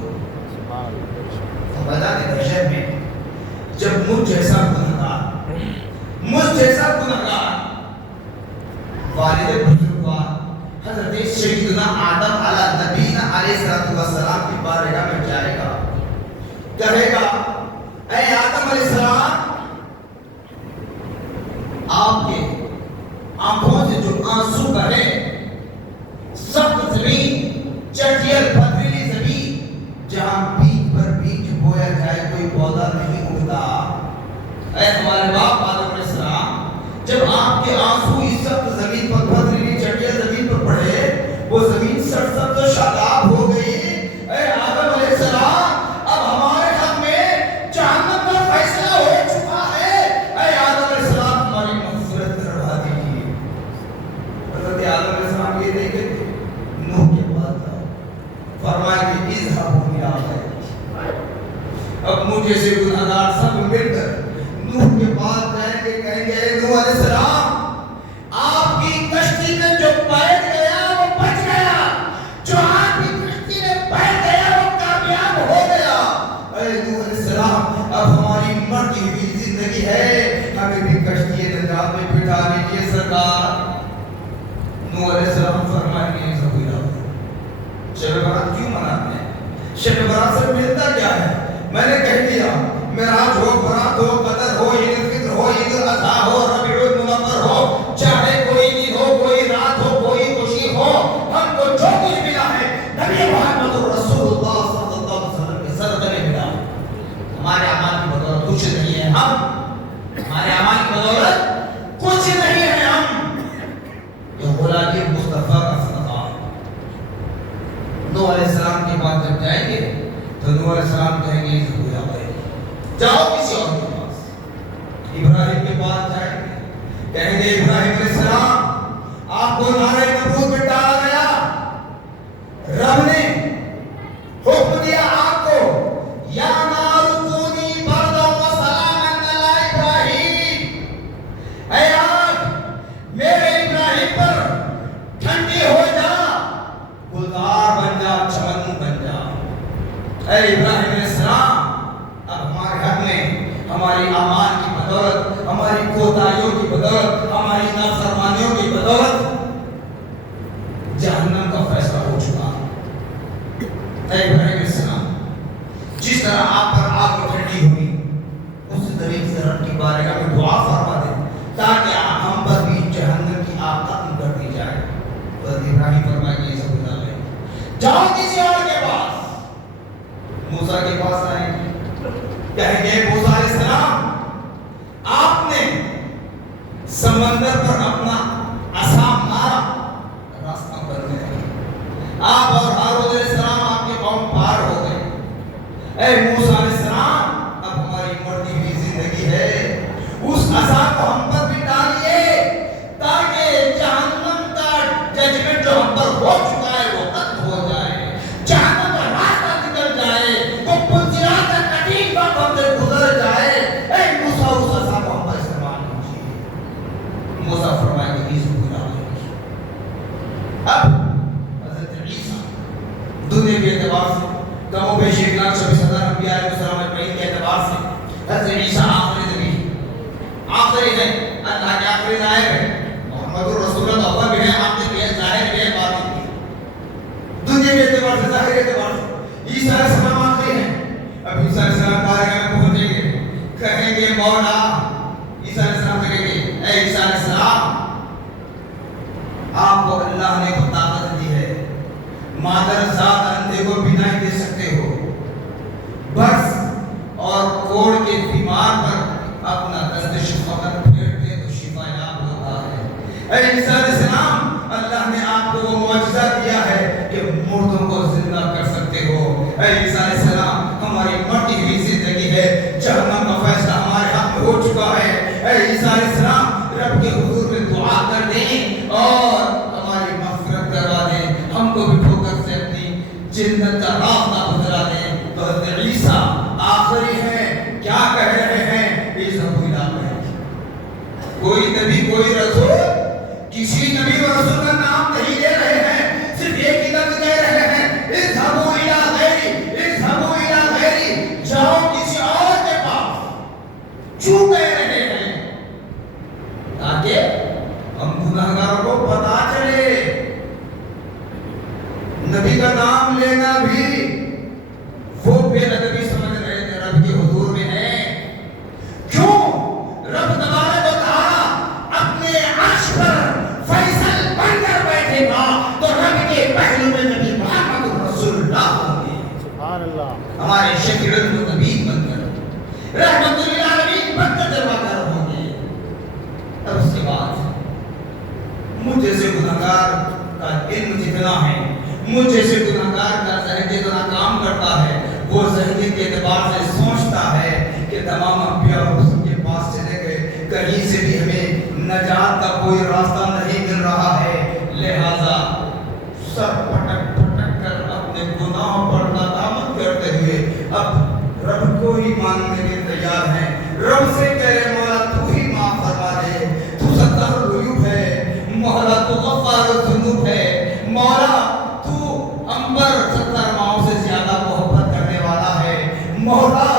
میدان محشر میں جب مجھ جیسا گنہگار والد بزرگوار حضرت سیدنا آدم علیہ نبینا علیہ السلام کی بارگاہ میں جائے گا، کہے گا اے آدم علیہ السلام آپ کے آنکھوں سے جو آنسو بہے، سخت زمین، چٹیل پتھریلی زمین جہاں بیج پر بیج بویا جائے کوئی پودا نہیں اگتا. اے ہمارے باپ آدم علیہ السلام جب آپ کے آنسو اس سخت زمین پر پتھریلی چٹیل زمین پر پڑے، وہ زمین سرسبز و شاداب ہو گئی. اے آدم علیہ السلام اب ہمارے حق میں جہنم کا فیصلہ ہو چکا ہے، اے آدم علیہ السلام ہماری مغفرت کروا دیجیے. حضرت آدم علیہ السلام یہ نہیں کہتے، نوح کے بعد فرمایا کہ اذهبوا الى غیري. اب مجھے سے گناہگار سب مل کر نوح کے پاس جائیں گے، کہیں گے اے نوح علیہ السلام آپ کی کشتی میں جو بیٹھ گیا وہ بچ گیا، جو آپ کی کشتی میں بیٹھ گیا وہ کامیاب ہو گیا. اے نوح علیہ السلام اب ہماری مرتی ہوئی زندگی ہے، ہمیں بھی کشتی نجات میں بٹھا لیجیے سرکار. نوح علیہ السلام فرمائیں گے شب برات کیوں مناتے ہیں؟ شب برات سے ملتا کیا ہے؟ میں نے کہہ دیا معراج ہو، برات ہو، قدر ہو، عید الفطر ہو، عید الاضحیٰ ہو، ربیع المنور ہو، چاہے کوئی عید ہو، کوئی رات ہو، کوئی خوشی ہو، ہم کو جو کچھ ملا ہے نبی محمد رسول اللہ صلی اللہ علیہ وسلم کے صدقے میں ملا. ہمارے اعمال کی بدولت کچھ نہیں ہے، ہمارے اعمال کی بدولت کچھ نہیں ہے. یہ غلامی مصطفیٰ کا صدقہ. نوح علیہ السلام کے بعد جب جائیں گے تو نوح علیہ السلام کہیں گے جاؤ کسی اور کے پاس. ابراہیم کے پاس جائیں گے، کہیں گے ابراہیم علیہ السلام آپ کو نعرہ نبوت میں ڈالا گیا، رب نے حکم دیا آپ کو یا نار کونی بردا و سلاما علی ابراہیم، اے آگ میرے ابراہیم پر ٹھنڈی ہو جا، گلزار بن جا، چمن بن جا. اے ابراہیم علیہ السلام اب ہمارے حق میں ہماری اعمال کی بدولت، ہماری کوتاہیوں کی بدولت، ہماری نافرمانیوں کی بدولت جہنم کا فیصلہ ہو چکا. اے ابراہیم علیہ السلام جس طرح آپ پر آگ ٹھنڈی ہوئی اس طریقے سے رب کی بارگاہ میں دعا فرما دیں تاکہ ہم پر بھی جہنم جاؤ کسی اور کے پاس، موسیٰ کے پاس آئیں گے، کہیں گے موسیٰ علیہ السلام آپ نے سمندر پر اپنا عصا مارا، راستہ بن گیا، آپ اور ہارون علیہ السلام آپ کے قوم پار ہو گئے۔ اے موسیٰ علیہ السلام اب ہماری مرتی ہوئی زندگی ہے، اس عصا کو ہم پر بھی ڈالیے تاکہ جہنم کا ججمنٹ جو ہم پر ہو چکا ہے وہ ختم ہو جائے، جہنم کا راستہ نکل جائے، وہ پنجرات کا کٹیل وقت ہم سے گزر جائے۔ اے موسیٰ اس عصا کو ہم پر استعمال کیجیے۔ موسیٰ فرمائے کہ یہ پورا ہو گئی۔ اب حضرت عیسیٰ دنیا کے اعتبار سے کم و بیش 1,26,000 انبیاء علیہ السلام اجمعین کے اعتبار سے حضرت عیسیٰ آخری نبی، آخری ہے، اللہ کے آخری نائب ہے، محمد رسول اللہ اول بھی ہے، آخری بھی ہے، ظاہر بھی ہے، باطن بھی ہے۔ دنیا کے اعتبار سے، ظاہر کے اعتبار سے عیسیٰ علیہ السلام آخری ہیں۔ اب عیسیٰ علیہ السلام بارگاہ میں پہنچیں گے، کہیں گے مولا، عیسیٰ علیہ السلام سے کہیں گے اے عیسیٰ علیہ السلام آپ کو اللہ نے کو طاقت دی ہے، مادر ذات اندھے کو بینائی دے سکتے ہو، بس اور کوڑ کے بیمار پر اپنا دست شفاعت پھیرتے تو شفا یاب ہوتا ہے۔ اے عیسیٰ علیہ السلام اللہ نے آپ کو وہ معجزہ دیا ہے کہ مردوں کو زندہ کر سکتے ہو۔ اے عیسیٰ علیہ السلام ہماری مرتی ہوئی زندگی ہے، جہنم کا فیصلہ ہمارے حق میں ہو چکا ہے۔ اے عیسیٰ علیہ السلام رب کے حضور میں دعا کر دیں اور ہماری مغفرت کروا دیں، ہم کو بھی ٹھوکر سے اپنی جنت کا راستہ بتلا دیں۔ تو حضرت عیسیٰ آخری ہیں، کیا کہہ رہے ہیں؟ عیسیٰ کوئی نام ہے، کوئی نبی کوئی رسول کسی نبی و رسول کا نام نہیں لے رہے ہیں، صرف ایک ہی لفظ کہہ رہے ہیں، اذهبوا الى غیری، اذهبوا الى غیری، جاؤ کسی اور کے پاس۔ کیوں کہہ رہے ہیں؟ تاکہ ہم گناہگاروں کو پتا چلے نبی کا نام لینا بھی وہ بے ادبی سمجھ رہے تھے رب کے حضور میں ہے۔ کیوں؟ رب تبارک و تعالی اپنے عرش پر فیصل بن کر بیٹھے گا تو رب کے پہلو میں نبی محمد رسول اللہ ہوں گے، سبحان اللہ، ہمارے شفیع النبی بن کر رحمت للعالمین بن کر جلوہ گر ہوں گے۔ اب اس کے بعد مجھ جیسے گناہگار کا علم جتنا ہے، مجھ جیسے گناہگار کا ذہن جتنا کام کرتا ہے، وہ ذہنیت کے اعتبار سے سوچتا ہے کہ تمام انبیاء رسول کے پاس چلے گئے، کہیں سے بھی ہمیں نجات کا کوئی راستہ نہیں مل رہا ہے، لہذا سر پٹک پٹک کر اپنے گناہوں پر ندامت کرتے ہوئے اب رب کو ہی ماننے کے تیار ہیں۔ رب سے کہہ رہے مولا تو ہی معاف فرما دے، تو ستر العیوب ہے، مولا تو غفار الذنوب ہے، مولا تو ہم پر 70 ماؤں سے زیادہ محبت کرنے والا ہے، مولا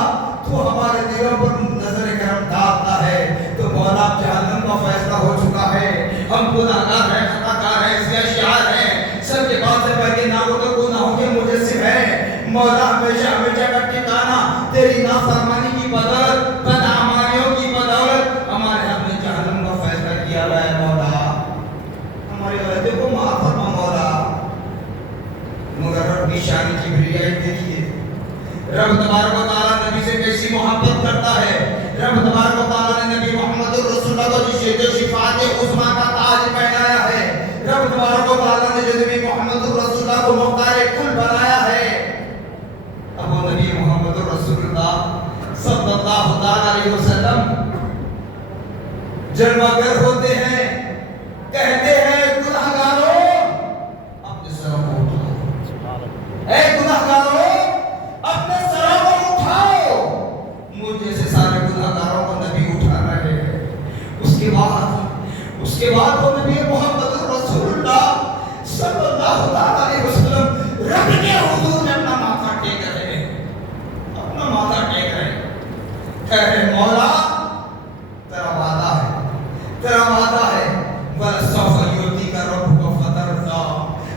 تو ہمارے دلوں پر نظر کرم ڈالتا ہے۔ تو مولا جہنم کا فیصلہ ہو چکا ہے، ہم گناہگار ہیں، خطاکار ہیں، سیاہ ہیں، سب کے بعد سے پہلے ناموں کے گناہوں کے مجسم ہیں، مولا ہمیشہ ہمیشہ کا ٹھکانہ تیری نافرمانی کی بدولت، بدعمالیوں کی بدولت ہمارے حق میں جہنم کا فیصلہ کیا ہوا ہے۔ مولا ہماری غلطی کو معاف فرما مولا۔ مگر رب کی شان کبریائی دیکھیے، رب تبارک و تعالیٰ نبی سے کیسی محبت کرتا ہے۔ رب تبارک و تعالیٰ نے نبی محمد رسول اللہ کو جو شفاعت عظمیٰ کا تاج پہنایا ہے، رب تبارک و تعالیٰ نے جو نبی محمد رسول اللہ کو مختار کل بنایا ہے، اب وہ نبی محمد رسول اللہ صلی اللہ علیہ وسلم جلوہ گر ہوتے ہیں، کہتے ہیں گناہگاروں اپنے سروں کو اٹھاؤ، اے گناہگاروں اپنے سروں کو اٹھاؤ۔ مجھ جیسے سارے گناہگاروں کو نبی اٹھا رہے ہیں۔ اس کے بعد وہ نبی محمد رسول اللہ صلی اللہ علیہ وسلم رب کے حضور میں اپنا ماتھا ٹیک رہے ہیں، اپنا ماتھا ٹیک رہے ہیں، کہہ رہے مولا تیرا وعدہ ہے، تیرا وعدہ ہے، وَلَسَوْفَ يُعْطِيكَ رَبُّكَ فَتَرْضَىٰ،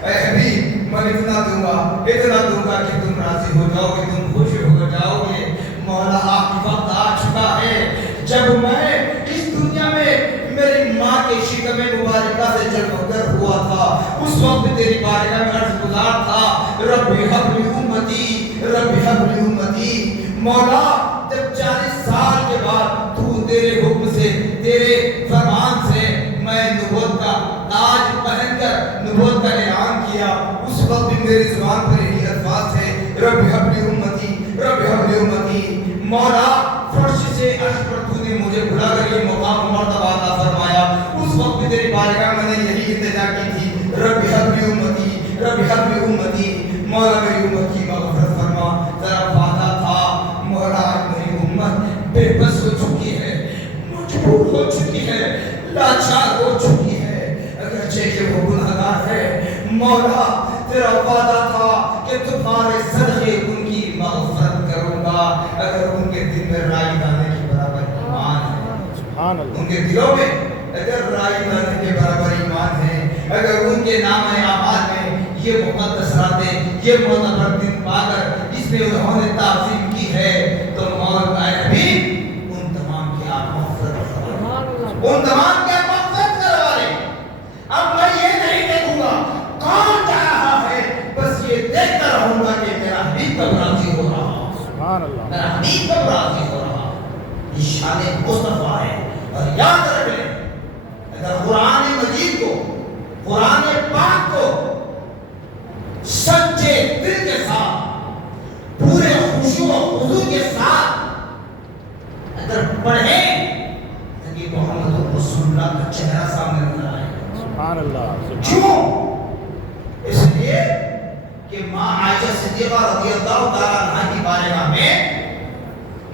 اے حبیب میں اتنا دوں گا کہ تم راضی ہو جاؤ گے، تم خوش ہو جاؤ گے۔ مولا آپ کی وقت آ چکا ہے جب میں اس دنیا میں میری ماں کے شکم مبارکہ سے جب گر ہوا تھا، اس وقت تیری بارگاہ میں عرض گزار تھا، مولا جب 40 سال کے بعد تو تیرے حکم سے تیرے فرمان سے میں نبوت کا تاج پہن کر نبوت کا اعلان کیا، اس وقت بھی میری زبان پر یہی الفاظ ہے رب حب لی امتی رب حب لی امتی۔ مولا فرش سے عرش پر تو نے مجھے بلا کر یہ مقام و مرتبہ عطا فرمایا، اس وقت بھی تیری بارگاہ میں نے یہی التجا کی تھی رب حب لی امتی رب حب لی امتی۔ مولا میری امت کی مغفرت فرما، ذرا وعدہ تھا مولا آج میری امت بے بس ہو چکی ہے، مجبور ہو چکی ہے، لاچار ہو چکی ہے، اگرچہ کہ وہ گناہگار ہے، مولا تیرا وعدہ تھا کہ تمہارے صدقے ان کی مغفرت کروں گا اگر ان کے دل میں رائی ڈالنے کے برابر ایمان ہے، ان کے دلوں میں اگر رائی ڈالنے کے برابر ایمان ہے، اگر ان کے نام اعمال میں یہ مقدس راتیں یہ معتبر دن پا کر اس میں انہوں نے تعظیم کی ہے تو مولا نبی ان تمام کی آپ مغفرت کرو، ان تمام کی آپ مغفرت کروا رہے۔ اب میں یہ نہیں دیکھوں گا کون جا رہا ہے، بس یہ دیکھتا رہوں گا کہ میرا حبیب کب راضی ہو رہا، میرا حبیب کب راضی ہو رہا۔ یہ شان مصطفیٰ ہے۔ اور یاد رکھ لیں اگر قرآن مجید کو قرآن پاک کو سچے دل کے ساتھ پورے خشوع و خضوع کے ساتھ اگر پڑھیں نبی محمد رسول اللہ کا چہرہ سامنے نظر آئے گا۔ سبحان اللہ۔ کیوں؟ اس لیے کہ ماں عائشہ صدیقہ رضی اللہ تعالیٰ عنہ کی بارگاہ میں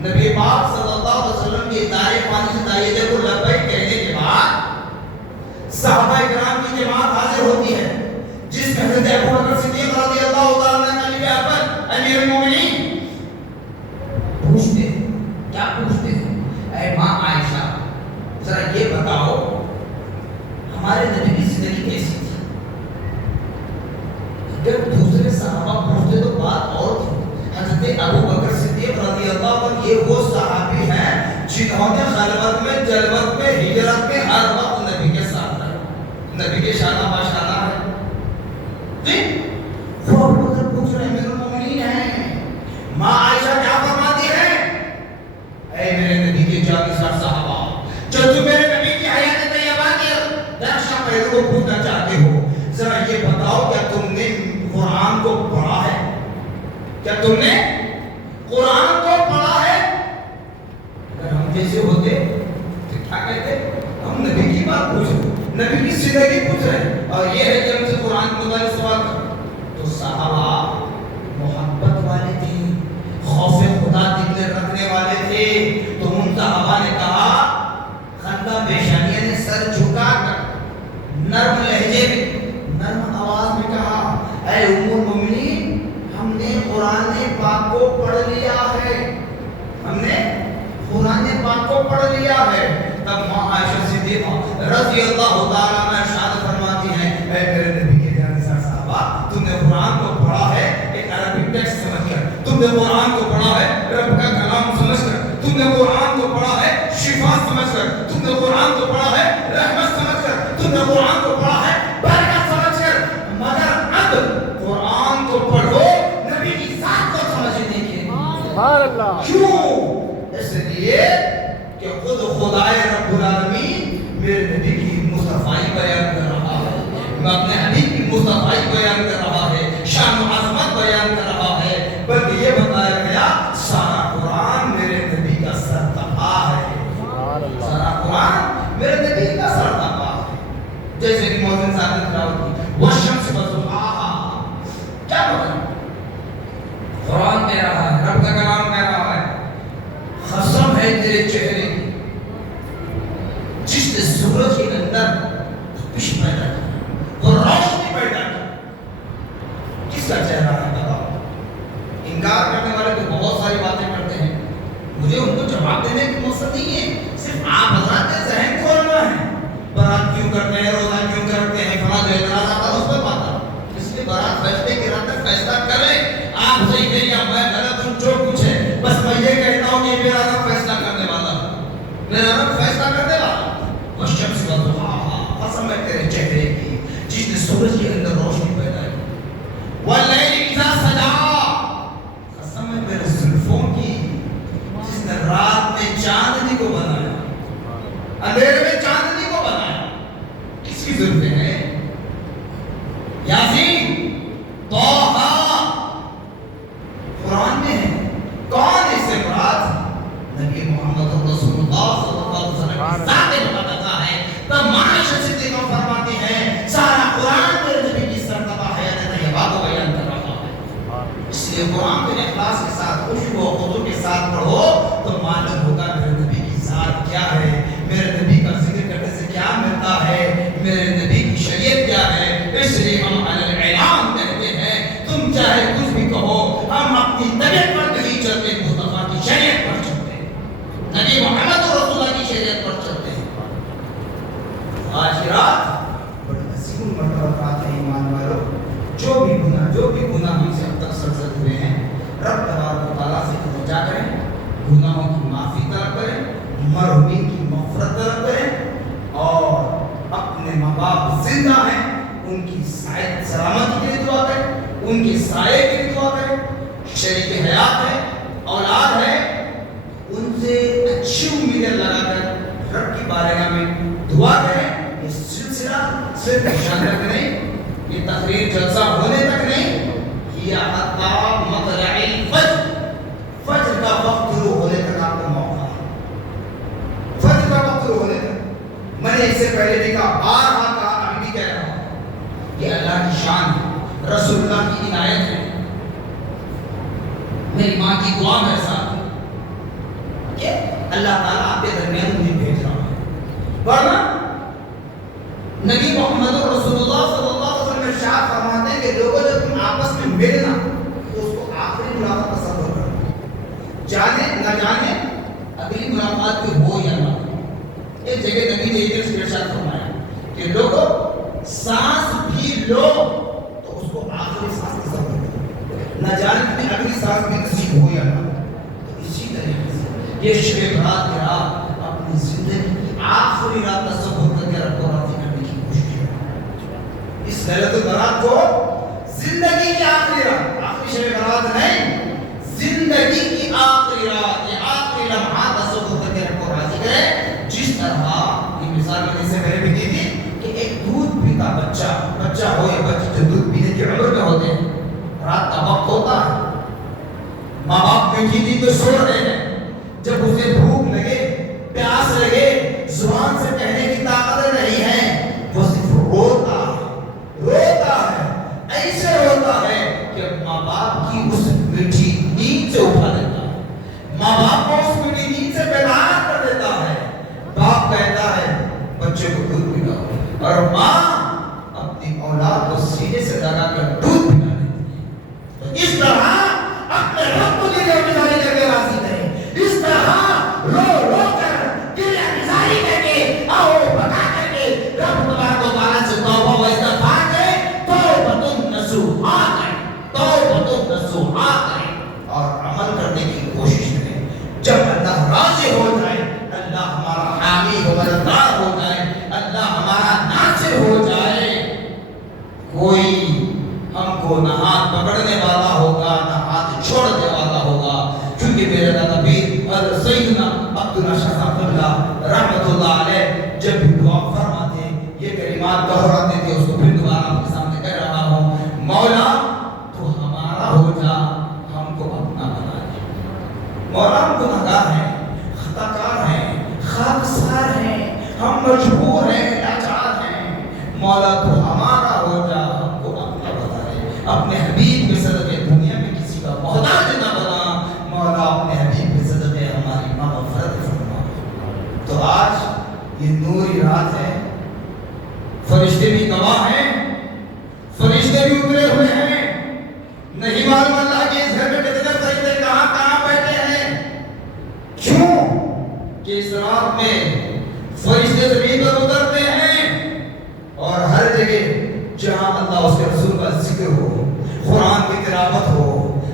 نبی پاک صلی اللہ علیہ وسلم کی دائرے پانی سے دائیدے کو لبیک کہنے کے بعد صحابہ کرام کی جماعت حاضر ہوتی ہے جس میں حضرت ابو بکر صدیق رضی اللہ تعالیٰ عنہ علی اکبر امیر المومنین پوچھتے ہیں، کیا پوچھتے ہیں؟ اے ماں عائشہ ذرا یہ بتاؤ ہمارے نبی کی زندگی کیسی تھی؟ اگر دوسرے صحابہ پوچھتے تو بات اور تھی۔ حضرت ابو بکر صدیق رضی اللہ عنہ یہ وہ صحابی ہیں جنہوں نے خلوت میں جلوت میں ہجرت میں ہر وقت نبی کے ساتھ رہے، نبی کے شانہ باشانہ ہے۔ جی وہ ابو بکر پوچھ رہے امیر المومنین ہیں، ماں عائشہ کیا فرماتی ہے؟ اے میرے نبی کے جانشین صحابہ جو تم میرے نبی کی حیات طیبہ کے درشہ پہلو کو پوچھنا چاہتے ہو، ذرا یہ بتاؤ کیا تم نے قرآن کو پڑھا ہے؟ کیا تم نے قرآن کو پڑھا ہے؟ اگر ہم جیسے ہوتے تو کیا کہتے؟ ہم نبی کی بات پوچھ رہے، نبی کی زندگی پوچھ رہے اور یہ ہے کہ ہم سے قرآن کے متعلق سوال کریں۔ تو صحابہ محبت والے تھے، خوف خدا دل میں رکھنے والے تھے، تو ان صحابہ نے کہا خندہ پیشانیہ نے سر جھکا کر نرم لہجے میں نرم آواز میں کہا اے ام المومنین ہم نے قرآن پاک کو پڑھ لیا ہے، ہم نے قرآن پاک کو پڑھ لیا ہے۔ تب ماں عائشہ صدیقہ رضی اللہ تعالیٰ عنہ ارشاد فرماتی ہیں اے میرے نبی کے جانشین صحابہ تم نے قرآن کو پڑھا ہے ایک عربی ٹیکسٹ سمجھ کر، تم نے قرآن کو پڑھا ہے رب کا کلام سمجھ کر، تم نے قرآن کو پڑھا ہے شفا سمجھ کر، تم نے قرآن کو پڑھا ہے رحمت سمجھ کر، تم نے قرآن کو پڑھا ہے برکت سمجھ کر، مگر اب قرآن کو پڑھو نبی کی ذات کو سمجھنے کے لیے۔ سبحان اللہ۔ کیوں؟ اس لیے کہ خود خدائے رب العالمین میرے نبی کی مصطفیٰ بیان کر رہا ہے، میں اپنے حبیب کی مصطفیٰ بیان کر رہا ہے، شان و عظمت بیان کر رہا ہے، بلکہ یہ بتایا گیا سارا قرآن میرے نبی کا سرتقا ہے، سارا قرآن میرے نبی کا سرتقا ہے۔ جیسے کہ موزن صاحب نے تلاوت کی والشمس وضحاہا، کیا مطلب؟ قرآن کہہ رہا ہے، رب کا کلام کہہ رہا ہے قسم ہے تیرے چہرے کی جس نے سورج کے اندر تپش پیدا کی اور روشنی پیدا کی، کس کا چہرہ ہے بتاؤ؟ انکار کرنے والے تو بہت ساری باتیں کرتے ہیں، مجھے ان کو جواب دینے کی مقصد نہیں ہے، صرف آپ حضرات کے ذہن کھولنا ہے۔ برات کیوں کرتے ہیں، روزہ کیوں کرتے ہیں، فلاں جو اعتراض آتا ہے اس پہ بات ہے، اس لیے برات فیصلے کے رات تک فیصلہ کریں، آپ صحیح ہے یا میں غلط ہوں جو کچھ ہے، بس میں یہ کہتا ہوں کہ میرا رب فیصلہ کرنے والا ہے، میرا رب فیصلہ کرنے والا ہے۔ والشمس وضحاہا، قسم ہے تیرے چہرے کی جس نے سورج کے اندر روشنی پیدا کی، واللیل اذا سجا، قسم ہے میرے زلفوں کی یہ قرآن کو اخلاص کے ساتھ خوشبو و خضوع کے ساتھ پڑھو تو معلوم ہوگا میرے نبی کی ذات کیا ہے، میرے نبی کا ذکر کرنے سے کیا ملتا ہے، میرے نبی کی شریعت کیا ہے۔ اس لیے ہم اعلان کہتے ہیں تم چاہے کچھ بھی کہو، ہم اپنی طبیعت پر نہیں چلتے، مصطفیٰ کی شریعت پر چلتے ہیں، نبی محمد رسول اللہ کی شریعت پر چلتے ہیں۔ آج کی رات بڑی عظیم مرتبہ رات ہے ایمان والو، جو بھی گناہ ہم سے اب تک سرزد ہوئے ہیں، رب تبارک و تعالیٰ سے التجا کریں، گناہوں کی معافی طلب کریں، مرحومین کی مغفرت طلب کریں، اور اپنے ماں باپ زندہ ہیں ان کی سلامتی کے لیے دعا کریں، ان کے سائے کے لیے دعا کریں، شریک حیات ہے، اولاد ہے، ان سے اچھی امیدیں لگا کر رب کی بارگاہ میں دعا کریں۔ یہ سلسلہ صرف شان تک نہیں، یہ تقریر جلسہ ہونے تک نہیں، یہ حتی مطلع الفجر، فجر کا وقت شروع ہونے تک آپ کو موقع ہے، فجر کا وقت شروع ہونے تک۔ میں نے اس سے پہلے بھی کہا، بارہا کہا، ابھی بھی کہہ رہا ہوں، یہ اللہ کی شان ہے، رسول اللہ کی عنایت ہے، میری ماں کی دعا میرے ساتھ ہے کہ اللہ تعالیٰ آپ کے درمیان مجھے بھیج رہا ہے۔ ورنہ نبی محمد رسول اللہ صلی اللہ علیہ وسلم ارشاد فرماتے ہیں کہ لوگوں جب تم آپس میں ملنا تو اس کو آخری ملاقات تصور کرو، جانے نہ جانے اگلی ملاقات کی ہو یا نہ ہو۔ ایک جگہ نبی نے یہ ارشاد فرمایا کہ لوگوں سانس بھی لو تو اس کو آخری سانس تصور کرو، نہ جانے کہ اگلی سانس بھی نصیب ہو یا نہ ہو۔ تو اسی طریقے سے یہ شب برات کی رات اپنی زندگی کی آخری رات تصور کر کے رب کو راضی کرنے کی کوشش کریں۔ اس لیلۃ البرات کو زندگی کی آخری رات، آخری شب برات نہیں، زندگی کی آخری رات، یہ آخری لمحہ تصور کر کے رب کو راضی کریں۔ جس طرح یہ مثال میں نے سے پہلے بھی دی تھی کہ ایک دودھ پیتا بچہ ہو یا بچی جو دودھ پینے کی عمر میں ہوتے ہیں، رات کا وقت ہوتا ہے، ماں باپ میٹھی دی تو سو رہے ہیں، جب اسے بھوک لگے، پیاس لگے، زبان سے کہنے کی طاقت نہیں ہے، وہ صرف روتا ہے، ایسے روتا ہے کہ ماں باپ کی اس میٹھی نیند سے اٹھا دیتا ہے، ماں باپ کو اس میٹھی نیند سے بیدار کر دیتا ہے۔ باپ کہتا ہے بچے کو دودھ پلاؤ، اور ماں اپنی اولاد کو سینے سے لگا کر دودھ پلا دیتی ہے۔ تو اس طرح اپنے رب کو دل میں گزاری کر کے راضی کریں، اس طرح رو کر دل گزاری کر کے آؤ بتا کر کے رب تبارک و تعالیٰ سے توبہ و استغفار کریں، توبۃ نصوحا کریں، توبۃ نصوحا کریں، اور عمل کرنے کی کوشش کریں۔ جب اللہ راضی ہو جائے، اللہ ہمارا حامی و مددگار ہو جائے، اللہ ہمارا ناصر ہو جائے، کوئی ہم کو نہ ہاتھ پکڑنے والا ہوگا نہ ہاتھ چھوڑنے والا ہوگا، کیونکہ میرے دادا پیر حضرت سیدنا عبداللہ شاہ صاحب اللہ رحمۃ اللہ علیہ جب بھی دعا فرماتے یہ کلمات دہراتے تھے، اس کو پھر دوبارہ آپ کے سامنے کہہ رہا ہوں، مولا تو ہمارا ہو جا، ہم کو اپنا بنا دے۔ مولا ہم گناہگار ہیں، خطا کار ہیں، خاکسار ہیں، ہم مجبور ہیں، لاچار ہیں، مولا تو ہمارا ہو جا، ہم کو اپنا بنا دے۔ اپنے حبیب کے صدقے دنیا میں کسی کا محتاج نہ بنا، مولا اپنے حبیب کے صدقے ہماری مغفرت فرما۔ تو آج یہ نوری رات ہے، فرشتے بھی گواہ ہیں، فرشتے بھی اترے ہوئے ہیں، نہیں معلوم اللہ کے اس گھر میں کتنے فرشتے کہاں بیٹھے ہیں۔ کیوں کہ اس رات میں فرشتے زمین پر اترتے ہیں، اور ہر جگہ جہاں اللہ اس کے رسول کا ذکر ہو، قرآن کی تلاوت ہو،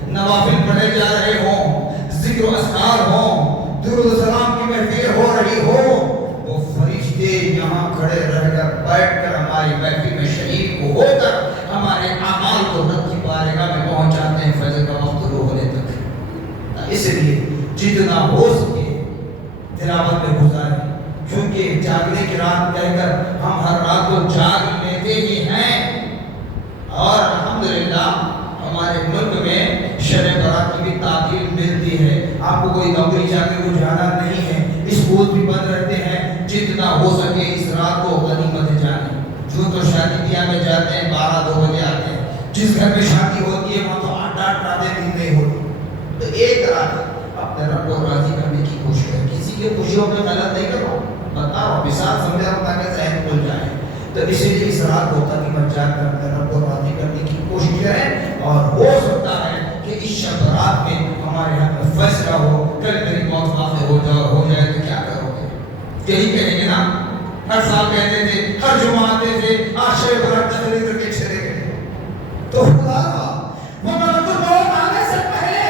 نوافل پڑھے جا رہے ہوں، ذکر و اذکار ہوں، درود و سلام کی محفل ہو رہی ہو، وہ فرشتے یہاں کھڑے رہ کر بیٹھ کر ہماری محفل میں شریک ہو کر ہمارے اعمال کو رب کی بارگاہ میں پہنچاتے ہیں فجر کا وقت شروع ہونے تک۔ اس لیے جتنا ہو سکے تلاوت میں گزاریں، کیونکہ جاگنے کی رات کہہ کر ہم ہر رات کو جاگ لیتے ہی ہیں، اور الحمدللہ ہمارے ملک میں شب برات کی بھی تعطیل ملتی ہے۔ آپ کو کوئی نوکری چاکری کو جانا نہیں ہے، اسکول بھی بند رہتے ہیں، جتنا ہو سکے اس رات کو غنیمت جانیں۔ جو تو شادی بیاہ میں جاتے ہیں 12-2 بجے آتے ہیں، جس گھر میں شادی ہوتی ہے وہاں تو 8-8 راتیں دن نہیں کر رہا ہوں، بتا رہا ہوں، مثال سمجھا رہا ہوں تاکہ ذہن کھل جائے. تو اسی لیے اس رات کو تقریباً جا کر اپنے رب کو راضی کرنے کی کوشش کریں، اور ہو سکتا ہے کہ اس شب رات میں ہمارے حق میں فیصلہ ہو. کل میری موت واقع ہو جائے تو کیا کرو گے؟ یہی کہیں گے نا. ہر سال کہتے تھے، ہر جمعہ آتے تھے، آشے برات تقریر کر کے چلے گئے. تو خدا وہ ملک الموت آنے سے پہلے،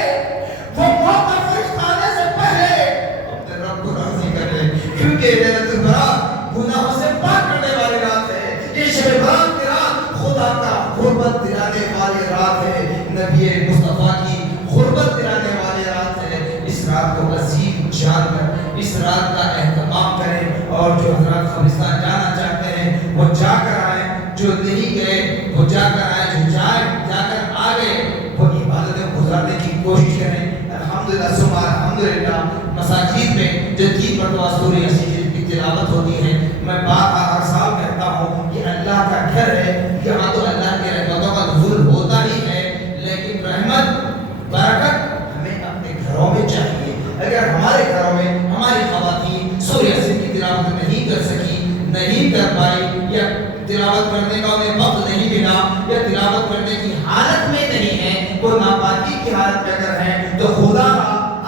وہ موت کا فرشتہ آنے سے پہلے اپنے رب کو راضی کر لے، کیونکہ لیلۃ البراء گناہوں سے پاک کرنے والی رات ہے. یہ شب برات کی رات خدا کا قربت دلانے والی رات ہے، نبی مصطفیٰ کی قربت دلانے والی رات ہے. اس رات کو عظیم جان کر اس رات کا اہتمام کریں، اور جو حضرات قبرستان جانا چاہتے ہیں وہ جا کر آئیں، جو نہیں گئے وہ جا کر آئیں، جو جا کر آ گئے وہ عبادتیں گزارنے کی کوشش کریں. الحمدللہ ثم الحمدللہ مساجد میں جو 3 مرتبہ سورہ یاسین کی تلاوت ہوتی ہے، میں بار ہر سال کہتا ہوں کہ اللہ کا گھر ہے، یہاں تو اللہ کی رحمتوں کا نزول ہوتا ہی ہے، لیکن رحمت برکت ہمیں اپنے گھروں میں چاہیے. اگر ہمارے گھروں میں ہماری خواتین سورہ یاسین کی تلاوت نہیں کر سکی، نہیں کر پائی، یا تلاوت کرنے کا انہیں وقت نہیں ملا، یا تلاوت کرنے کی حالت میں نہیں ہے، وہ ناپاکی کی حالت میں اگر ہیں، تو خدا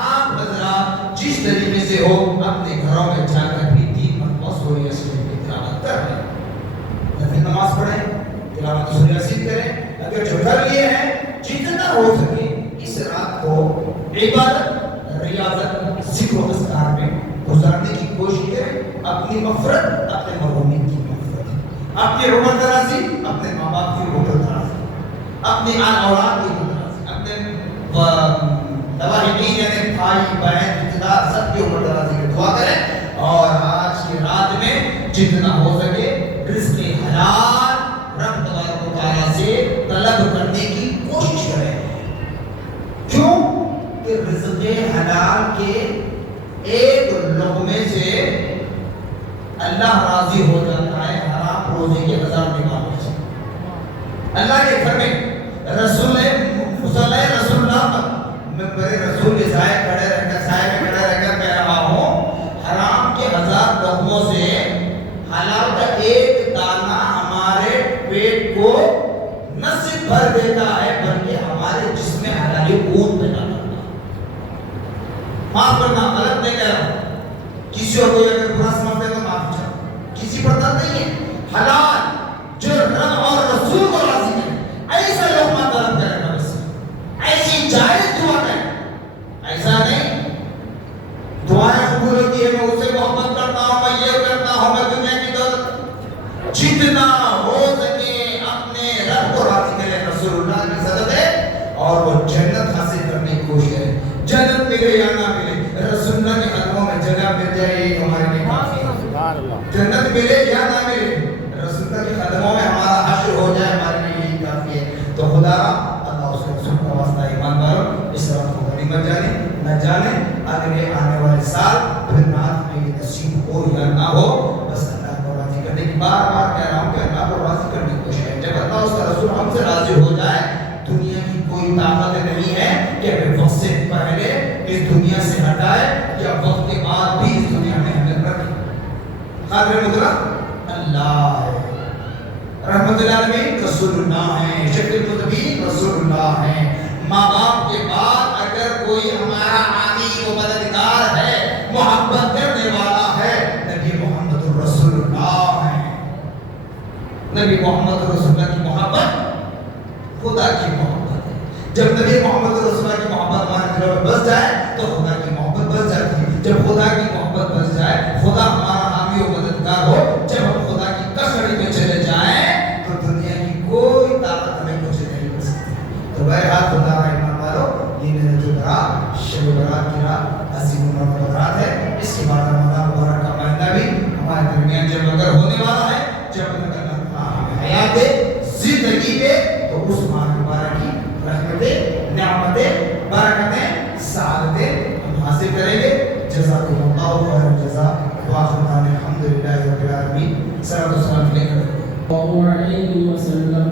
آپ حضرات جس طریقے سے ہو اپنے گھروں میں جا کر بھی 3 مرتبہ سورہ یاسین کی تلاوت کر لیں. نفل نماز پڑھیں، تلاوت سورہ یاسین کریں. اگر جو کر لیے ہیں جتنا ہو سکے اس رات کو عبادت، ریاضت، ذکر و اذکار میں گزارنے کی کوشش کریں. اپنی مغفرت، اپنے مرحومین کی مغفرت، اپنی عمر دراز، اپنے ماں باپ کی عمر دراز، اپنی آل اولاد کی عمر دراز، اپنے لواحقین یعنی بھائی بہن رشتہ دار سب کی عمر دراز کی دعا کریں. اور آج کی رات میں جتنا ہو سکے رزق حلال رب تبارک و تعالیٰ سے طلب کرنے کی کوشش کریں. کیوں کہ رزق حلال کے ایک لقمے سے اللہ راضی ہو جاتا ہے حرام روزے کے 1000 بیمار سے. اللہ کے گھر میں رسول اللہ پر میں بڑے رسول کے سائے میں کھڑے رہ کر کہہ رہا ہوں، حرام کے 1000 لقموں سے حلال کا ایک دانہ ہمارے پیٹ کو نہ صرف بھر دیتا ہے بلکہ ہمارے جسم میں حلالی خون پیدا کرتا ہے. معاف کرنا، غلط نہیں کہہ رہا ہوں، کسی اور کوئی اگر برا سمجھتے تو معاف چاہو، کسی پر درد نہیں ہے. حلال جو رب اور رسول کو راضی کرے ایسا لقمہ طلب کرے گا، بس ایسی جائز دعا کرے. ایسا نہیں دعائیں قبول ہوتی ہے میں اسے محبت کرتا ہوں، میں یہ کرتا ہوں، میں دنیا کی دولت. جتنا ہو سکے اپنے رب کو راضی کرے رسول اللہ کی صدد ہے، اور وہ جنت حاصل کرنے کی کوشش کرے. جنت ملے یا نہ ملے، رسول اللہ کے قدموں میں جگہ مل جائے یہ ہمارے لیے کافی ہے. جنت ملے یا نہ ملے، رسول اللہ کے قدموں میں ہمارا حشر ہو جائے ہمارے لیے یہی کافی ہے. تو خدا اللہ اس کے رسول کا واسطہ ایمان والوں اس رات کو غنیمت جانے نہ جانے اگلے آنے والے سال پھر رات میں یہ نصیب ہو یا نہ ہو، بس اللہ کو راضی کرنے کی بار بار کہہ رہا ہوں کہ اللہ کو راضی کرنے کی کوشش ہے. جب اللہ اس کا رسول ہم سے راضی ہو جائے، دنیا کی کوئی طاقت نہیں ہے کہ ہمیں وقت سے پہلے اس دنیا سے ہٹائے یا وقت کے بعد بھی اس دنیا میں ہمیں رکھے. قادر مطلق اللہ ہے، رحمت العالمین رسول اللہ ہیں، شفیع المذنبین رسول اللہ ہیں. ماں باپ کے بعد اگر کوئی ہمارا عانی و مددگار ہے، محبت کرنے والا ہے، نبی محمد رسول اللہ ہیں. نبی محمد رسول اللہ کی محبت خدا کی محبت ہے. جب نبی محمد رسول اللہ کی محبت ہمارے دلوں میں بس جائے تو خدا کی محبت بس جاتی ہے. جب خدا کی محبت بس جائے، خدا ہمارا حامی و مددگار ہو، جب ہم خدا کی کسڑی میں چلے جائیں تو دنیا کی کوئی طاقت ہمیں کچھ نہیں کر سکتی. تو بہرحال خدا کا ایمان والو، یہ لیلۃ البراء شب برات کی رات عظیم المرتبہ رات ہے. اس کے بعد رمضان مبارک کا مہینہ بھی ہمارے درمیان جب اگر ہونے والا ہے، جب تک اللہ ہمیں حیات دے، زندگی دے، تو اس ماہ مبارک کی رحمتیں، نعمتیں، برکتیں، سعادتیں ہم حاصل کریں گے. جزاکم اللہ خیر الجزاء. وآخر دعوانا الحمدللہ رب العالمین. صلی اللہ علیہ وسلم.